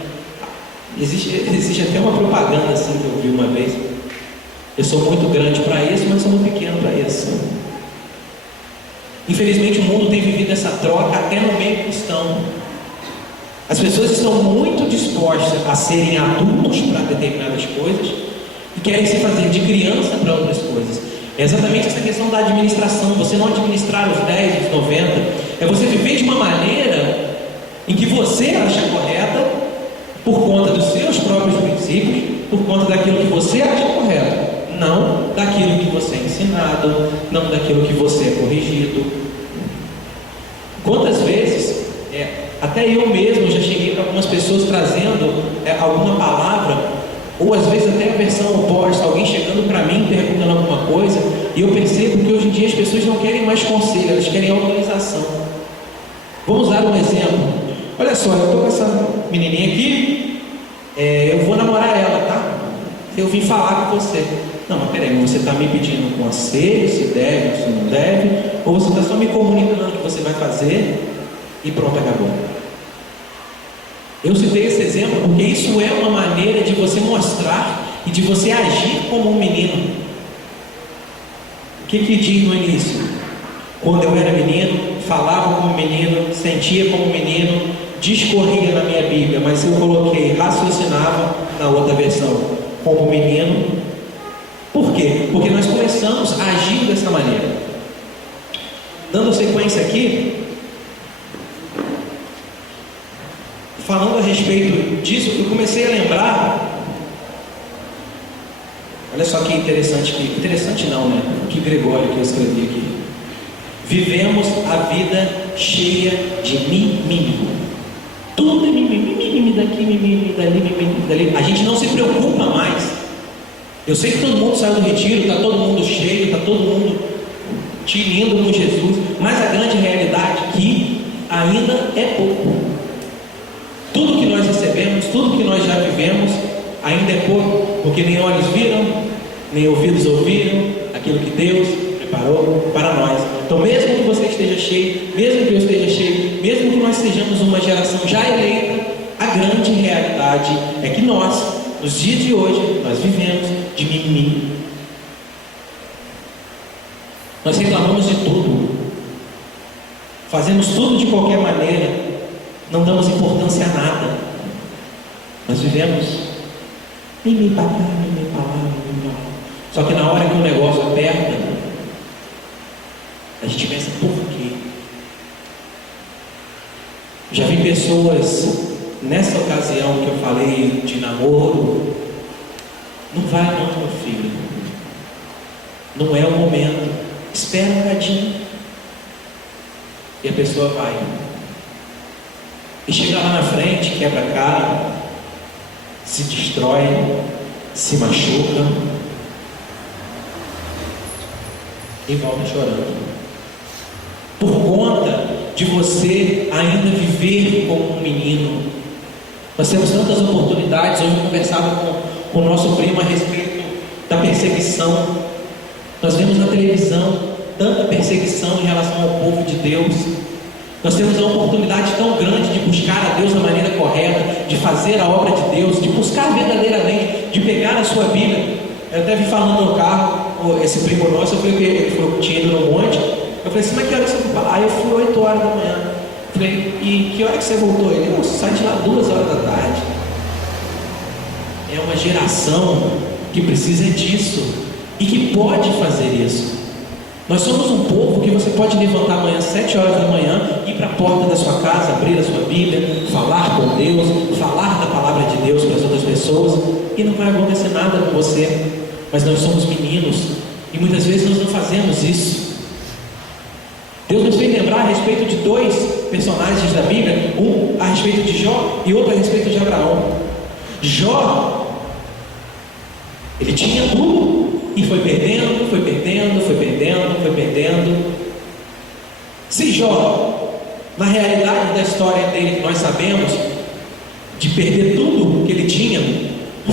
Existe até uma propaganda assim que eu vi uma vez: eu sou muito grande para isso, mas sou muito pequeno para isso. Infelizmente o mundo tem vivido essa troca até no meio cristão. As pessoas estão muito dispostas a serem adultos para determinadas coisas e querem se fazer de criança para outras coisas. É exatamente essa questão da administração. Você não administrar os 10, os 90, é você viver de uma maneira em que você acha correta, por conta dos seus próprios princípios, por conta daquilo que você acha correto, não daquilo que você é ensinado, não daquilo que você é corrigido. Quantas vezes, até eu mesmo já cheguei para algumas pessoas trazendo alguma palavra, ou às vezes até a versão oposta, alguém chegando para mim perguntando alguma coisa, e eu percebo que hoje em dia as pessoas não querem mais conselho, elas querem autorização. Vamos dar um exemplo. Olha só, eu estou com essa menininha aqui, eu vou namorar ela, tá? Eu vim falar com você. Não, mas peraí, você está me pedindo um conselho, se deve, se não deve, ou você está só me comunicando o que você vai fazer e pronto, acabou. Eu citei esse exemplo porque isso é uma maneira de você mostrar e de você agir como um menino. O que diz no início? Quando eu era menino, falava como menino, sentia como menino, discorria na minha Bíblia, mas eu coloquei raciocinava na outra versão como menino. Por quê? Porque nós começamos a agir dessa maneira. Dando sequência aqui, falando a respeito disso, eu comecei a lembrar. Olha só que interessante, interessante não, né? Que Gregório que eu escrevi aqui. Vivemos a vida cheia de mimimi. Tudo é mimimi, mimimi daqui, mimimi dali, mimimi dali. A gente não se preocupa mais. Eu sei que todo mundo saiu do retiro, está todo mundo cheio, está todo mundo tinindo com Jesus, mas a grande realidade é que ainda é pouco. Tudo que nós recebemos, tudo que nós já vivemos, ainda é pouco, porque nem olhos viram, nem ouvidos ouviram aquilo que Deus preparou para nós. Então, mesmo que você esteja cheio, mesmo que eu esteja cheio, mesmo que nós sejamos uma geração já eleita, a grande realidade é que nós, nos dias de hoje, nós vivemos de mimimi. Nós reclamamos de tudo, fazemos tudo de qualquer maneira, não damos importância a nada. Nós vivemos mimimi para cá, mimimi para lá, mimimi para lá. Só que na hora que o negócio aperta, a gente pensa, por quê? Já vi pessoas nessa ocasião que eu falei de namoro, não vai não, meu filho, não é o momento, espera um bocadinho. E a pessoa vai, e chega lá na frente, quebra a cara, se destrói, se machuca e volta chorando, por conta de você ainda viver como um menino. Nós temos tantas oportunidades. Hoje eu conversava com o nosso primo a respeito da perseguição. Nós vemos na televisão tanta perseguição em relação ao povo de Deus. Nós temos a oportunidade tão grande de buscar a Deus da maneira correta, de fazer a obra de Deus, de buscar verdadeiramente, de pegar a sua Bíblia. Eu até vi falando no carro, esse primo nosso, ele foi tinha ido no monte. Eu falei assim, mas que hora você foi para lá? Eu fui 8 horas da manhã. Eu falei, e que hora que você voltou? Ele, não, sai de lá 2 horas da tarde. É uma geração que precisa disso e que pode fazer isso. Nós somos um povo que você pode levantar amanhã às 7 horas da manhã, ir para a porta da sua casa, abrir a sua Bíblia, falar com Deus, falar da palavra de Deus para as outras pessoas, e não vai acontecer nada com você. Mas nós somos meninos e muitas vezes nós não fazemos isso. Deus nos fez lembrar a respeito de 2 personagens da Bíblia, um a respeito de Jó e outro a respeito de Abraão. Jó, ele tinha tudo e foi perdendo, foi perdendo, foi perdendo, foi perdendo. Se Jó, na realidade da história dele que nós sabemos, de perder tudo que ele tinha,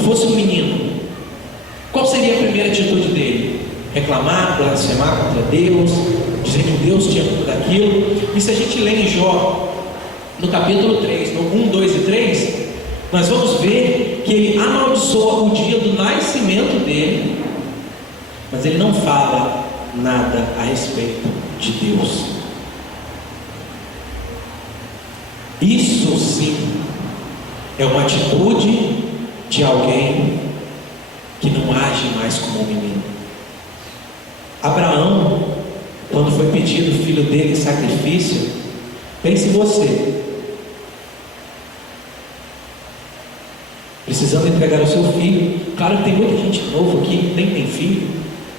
fosse um menino, qual seria a primeira atitude dele? Reclamar, blasfemar contra Deus, dizer que Deus tinha tudo daquilo. E se a gente lê em Jó, no capítulo 3, no 1, 2 e 3, nós vamos ver que ele amaldiçoa o dia do nascimento dele, mas ele não fala nada a respeito de Deus. Isso sim é uma atitude de alguém que não age mais como um menino. Abraão, quando foi pedido o filho dele em sacrifício, pense você, precisando entregar o seu filho, Claro que tem muita gente nova aqui que nem tem filho,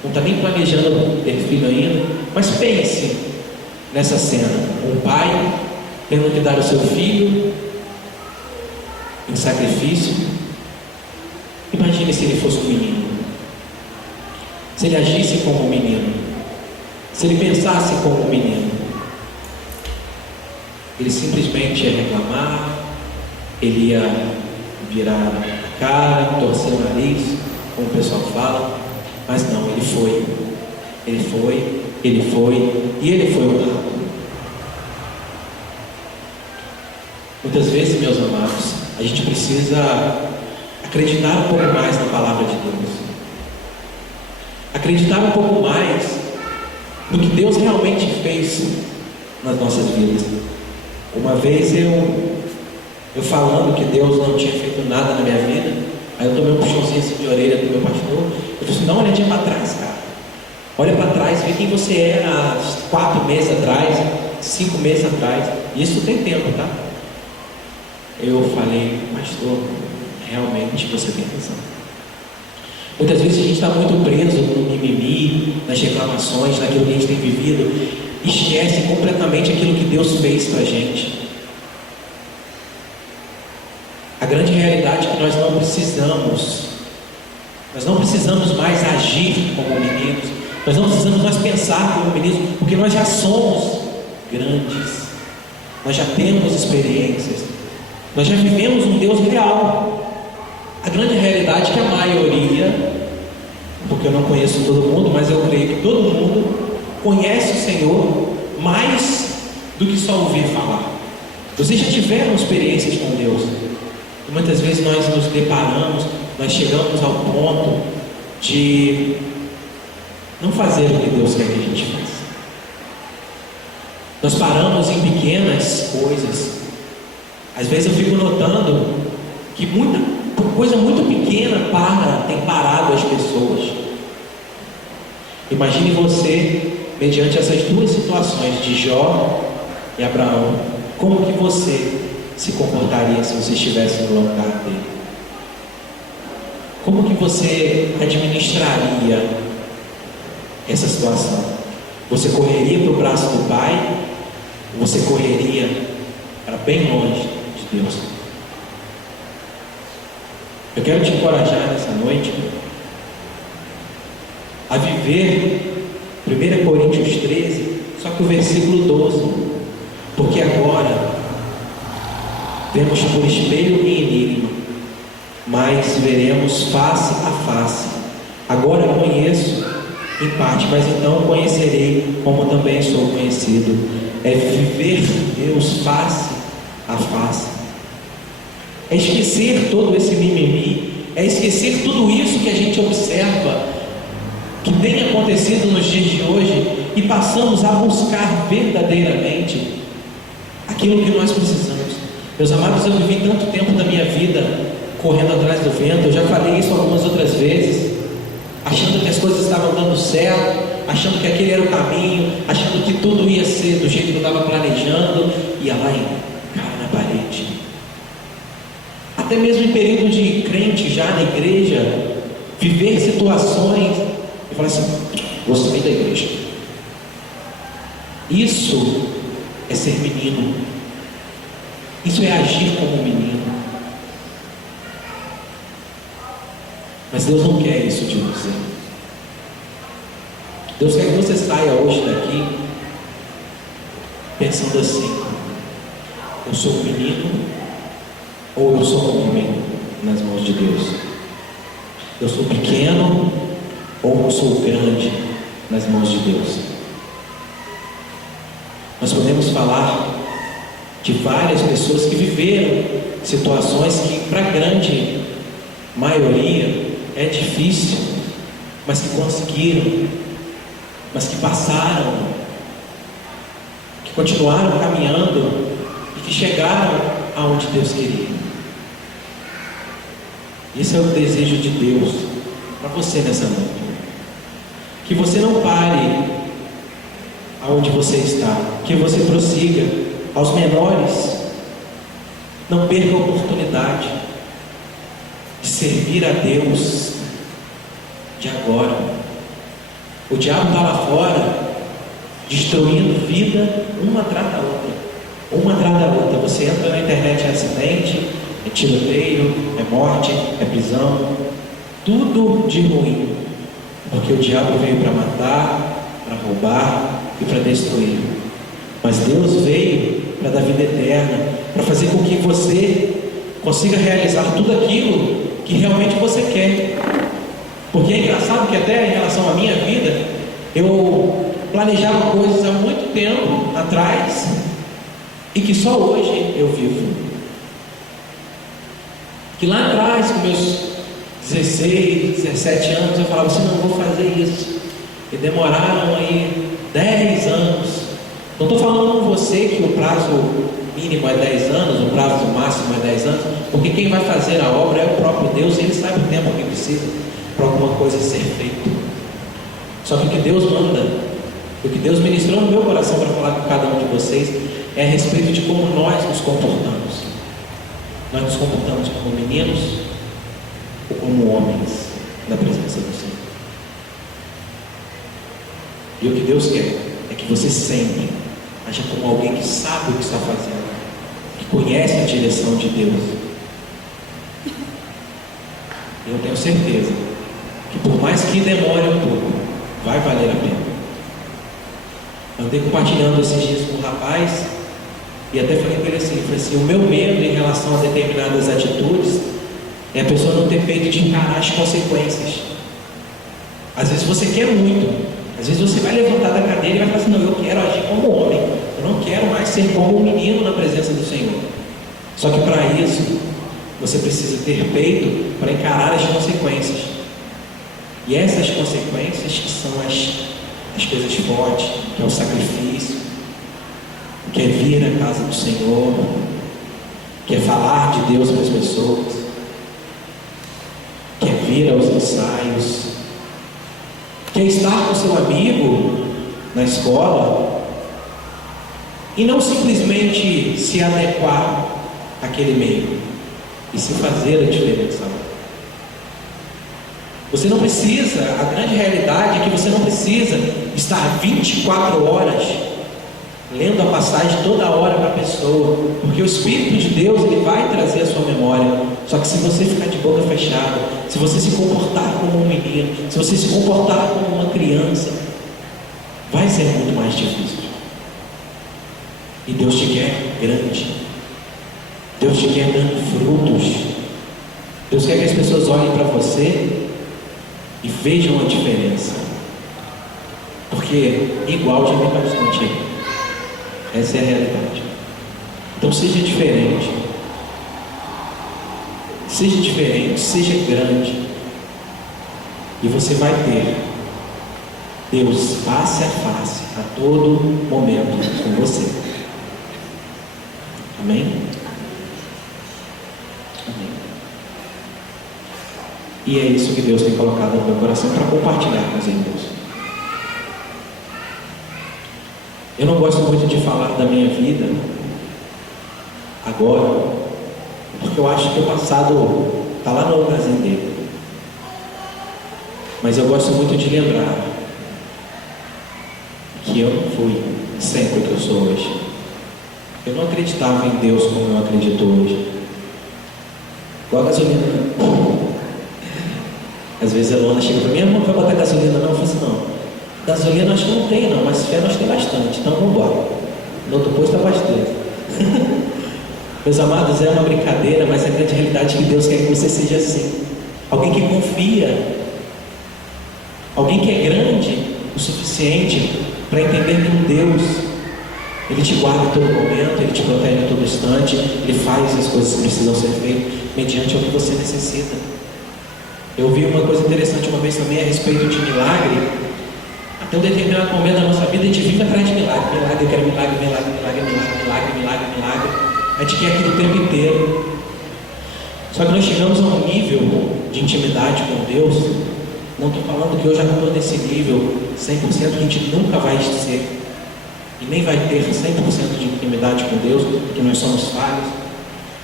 não está nem planejando ter filho ainda, mas pense nessa cena: um pai tendo que dar o seu filho em sacrifício. Imagine se ele fosse um menino, se ele agisse como um menino, se ele pensasse como um menino. Ele simplesmente ia reclamar, ele ia virar a cara, torcer o nariz, como o pessoal fala, mas não, ele foi e ele foi honrado. Muitas vezes, meus amados, a gente precisa acreditar um pouco mais na palavra de Deus, acreditar um pouco mais no que Deus realmente fez nas nossas vidas. Uma vez eu falando que Deus não tinha feito nada na minha vida, aí eu tomei um puxãozinho assim de orelha do meu pastor. Eu falei assim: dá uma olhadinha para trás, cara, olha para trás, vê quem você era há 4 meses atrás, 5 meses atrás. Isso tem tempo, tá? Eu falei: pastor, realmente você tem razão. Muitas vezes a gente está muito preso no mimimi, nas reclamações, naquilo que a gente tem vivido, e esquece completamente aquilo que Deus fez para a gente. A grande realidade é que nós não precisamos mais agir como meninos, nós não precisamos mais pensar como meninos, porque nós já somos grandes, nós já temos experiências, nós já vivemos um Deus real. A grande realidade é que a maioria, porque eu não conheço todo mundo, mas eu creio que todo mundo conhece o Senhor mais do que só ouvir falar. Vocês já tiveram experiências com Deus, e muitas vezes nós nos deparamos, nós chegamos ao ponto de não fazer o que Deus quer que a gente faça. Nós paramos em pequenas coisas. Às vezes eu fico notando que muita coisa muito pequena tem parado as pessoas. Imagine você, mediante essas duas situações de Jó e Abraão, como que você se comportaria se você estivesse no lugar dele? Como que você administraria essa situação? Você correria para o braço do Pai? Ou você correria para bem longe de Deus? Eu quero te encorajar nessa noite a viver 1 Coríntios 13, só que o versículo 12, porque agora vemos por espelho e enigma, mas veremos face a face. Agora conheço em parte, mas então conhecerei como também sou conhecido. É viver Deus face a face, é esquecer todo esse mimimi, é esquecer tudo isso que a gente observa que tem acontecido nos dias de hoje, e passamos a buscar verdadeiramente aquilo que nós precisamos. Meus amados, eu vivi tanto tempo da minha vida correndo atrás do vento. Eu já falei isso algumas outras vezes, achando que as coisas estavam dando certo, achando que aquele era o caminho, achando que tudo ia ser do jeito que eu estava planejando, ia lá e cara na parede. Até mesmo em período de crente já na igreja, viver situações e falar assim: vou sair da igreja. Isso é ser menino, isso é agir como menino. Mas Deus não quer isso de você. Deus quer que você saia hoje daqui pensando assim: eu sou um menino ou eu sou um homem nas mãos de Deus? Eu sou pequeno ou eu sou grande nas mãos de Deus? Nós podemos falar de várias pessoas que viveram situações que para a grande maioria é difícil, mas que conseguiram, mas que passaram, que continuaram caminhando e que chegaram aonde Deus queria. Esse é o desejo de Deus para você nessa noite. Que você não pare aonde você está, que você prossiga. Aos menores, não perca a oportunidade de servir a Deus de agora. O diabo está lá fora, destruindo vida uma atrás da outra. Uma atrás da outra. Você entra na internet, é acidente, é tiroteio, é morte, é prisão. Tudo de ruim. Porque o diabo veio para matar, para roubar e para destruir. Mas Deus veio para dar vida eterna, para fazer com que você consiga realizar tudo aquilo que realmente você quer. Porque é engraçado que até em relação à minha vida, eu planejava coisas há muito tempo atrás e que só hoje eu vivo. Que lá atrás, com meus 16, 17 anos, eu falava assim, não vou fazer isso. E demoraram aí 10 anos. Não estou falando com você que o prazo mínimo é 10 anos, o prazo máximo é 10 anos, porque quem vai fazer a obra é o próprio Deus, e Ele sabe o tempo que precisa para alguma coisa ser feita. Só que o que Deus manda, o que Deus ministrou no meu coração para falar com cada um de vocês, é a respeito de como nós nos comportamos. Nós nos comportamos como meninos ou como homens na presença do Senhor. E o que Deus quer é que você sempre haja como alguém que sabe o que está fazendo, que conhece a direção de Deus. E eu tenho certeza que por mais que demore um pouco, vai valer a pena. Andei compartilhando esses dias com um rapaz e até falei para ele assim, o meu medo em relação a determinadas atitudes é a pessoa não ter peito de encarar as consequências. Às vezes você quer muito, às vezes você vai levantar da cadeira e vai falar assim, não, eu quero agir como homem, eu não quero mais ser como um menino na presença do Senhor. Só que para isso, você precisa ter peito para encarar as consequências. E essas consequências que são as coisas fortes, que é o sacrifício, que é vir à casa do Senhor, que é falar de Deus para as pessoas, que é vir aos ensaios, que é estar com seu amigo na escola e não simplesmente se adequar àquele meio, e se fazer a diferença. Você não precisa, a grande realidade é que você não precisa estar 24 horas lendo a passagem toda hora para a pessoa, porque o Espírito de Deus ele vai trazer a sua memória. Só que se você ficar de boca fechada, se você se comportar como um menino, se você se comportar como uma criança, vai ser muito mais difícil. E Deus te quer grande. Deus te quer dando frutos. Deus quer que as pessoas olhem para você e vejam a diferença. Porque igual já tem bastante aí. Essa é a realidade. Então seja diferente. Seja diferente, seja grande. E você vai ter Deus face a face a todo momento com você. Amém? Amém. E é isso que Deus tem colocado no meu coração para compartilhar com os irmãos. Eu não gosto muito de falar da minha vida agora, porque eu acho que o passado está lá no Brasil dele. Mas eu gosto muito de lembrar que eu não fui sempre o que eu sou hoje. Eu não acreditava em Deus como eu acredito hoje. Igual a gasolina. Às vezes a Luana chega para mim, não vai botar gasolina não? Eu falo assim, não. Gasolina acho que não tem não, mas fé nós tem bastante, então vamos embora. No outro posto está bastante. Meus amados, é uma brincadeira, mas a grande realidade é que Deus quer que você seja assim. Alguém que confia, alguém que é grande o suficiente para entender que um Deus, Ele te guarda em todo momento, Ele te protege em todo instante, Ele faz as coisas que precisam ser feitas mediante o que você necessita. Eu vi uma coisa interessante uma vez também a respeito de milagre. Até um determinado momento da nossa vida a gente vive atrás de milagre. Milagre, eu quero milagre, milagre, milagre, milagre, milagre, milagre, milagre. A gente quer aquilo o tempo inteiro. Só que nós chegamos a um nível de intimidade com Deus. Não estou falando que eu já não estou nesse nível 100%, que a gente nunca vai ser. E nem vai ter 100% de intimidade com Deus, porque nós somos falhos.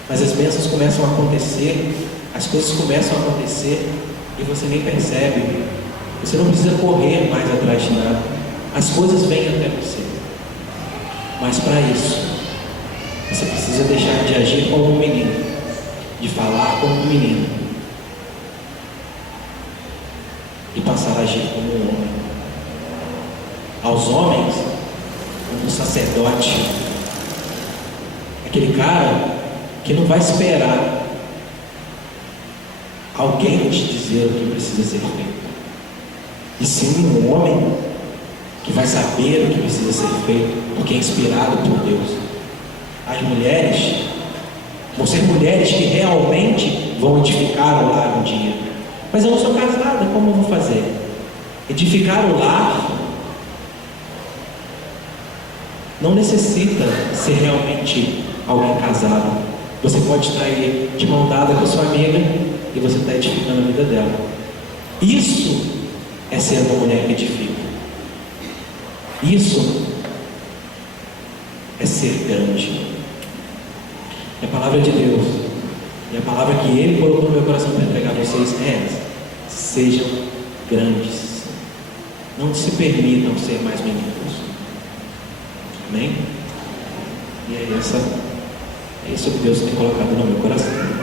Mas as bênçãos começam a acontecer, as coisas começam a acontecer, e você nem percebe Você não precisa correr mais atrás de nada. As coisas vêm até você. Mas para isso, você precisa deixar de agir como um menino, de falar como um menino, e passar a agir como um homem. Aos homens, como um sacerdote, aquele cara que não vai esperar alguém te dizer o que precisa ser feito, e sim um homem que vai saber o que precisa ser feito, porque é inspirado por Deus. As mulheres vão ser mulheres que realmente vão edificar o lar um dia. Mas eu não sou casada, como eu vou fazer? Edificar o lar não necessita ser realmente alguém casado. Você pode estar aí de mão dada com a sua amiga e você está edificando a vida dela. Isso é ser uma mulher que edifica. Isso é ser grande. É a palavra de Deus, e a palavra que Ele colocou no meu coração para entregar a vocês é essa: sejam grandes. Não se permitam ser mais meninos. Amém? E é isso que Deus tem colocado no meu coração.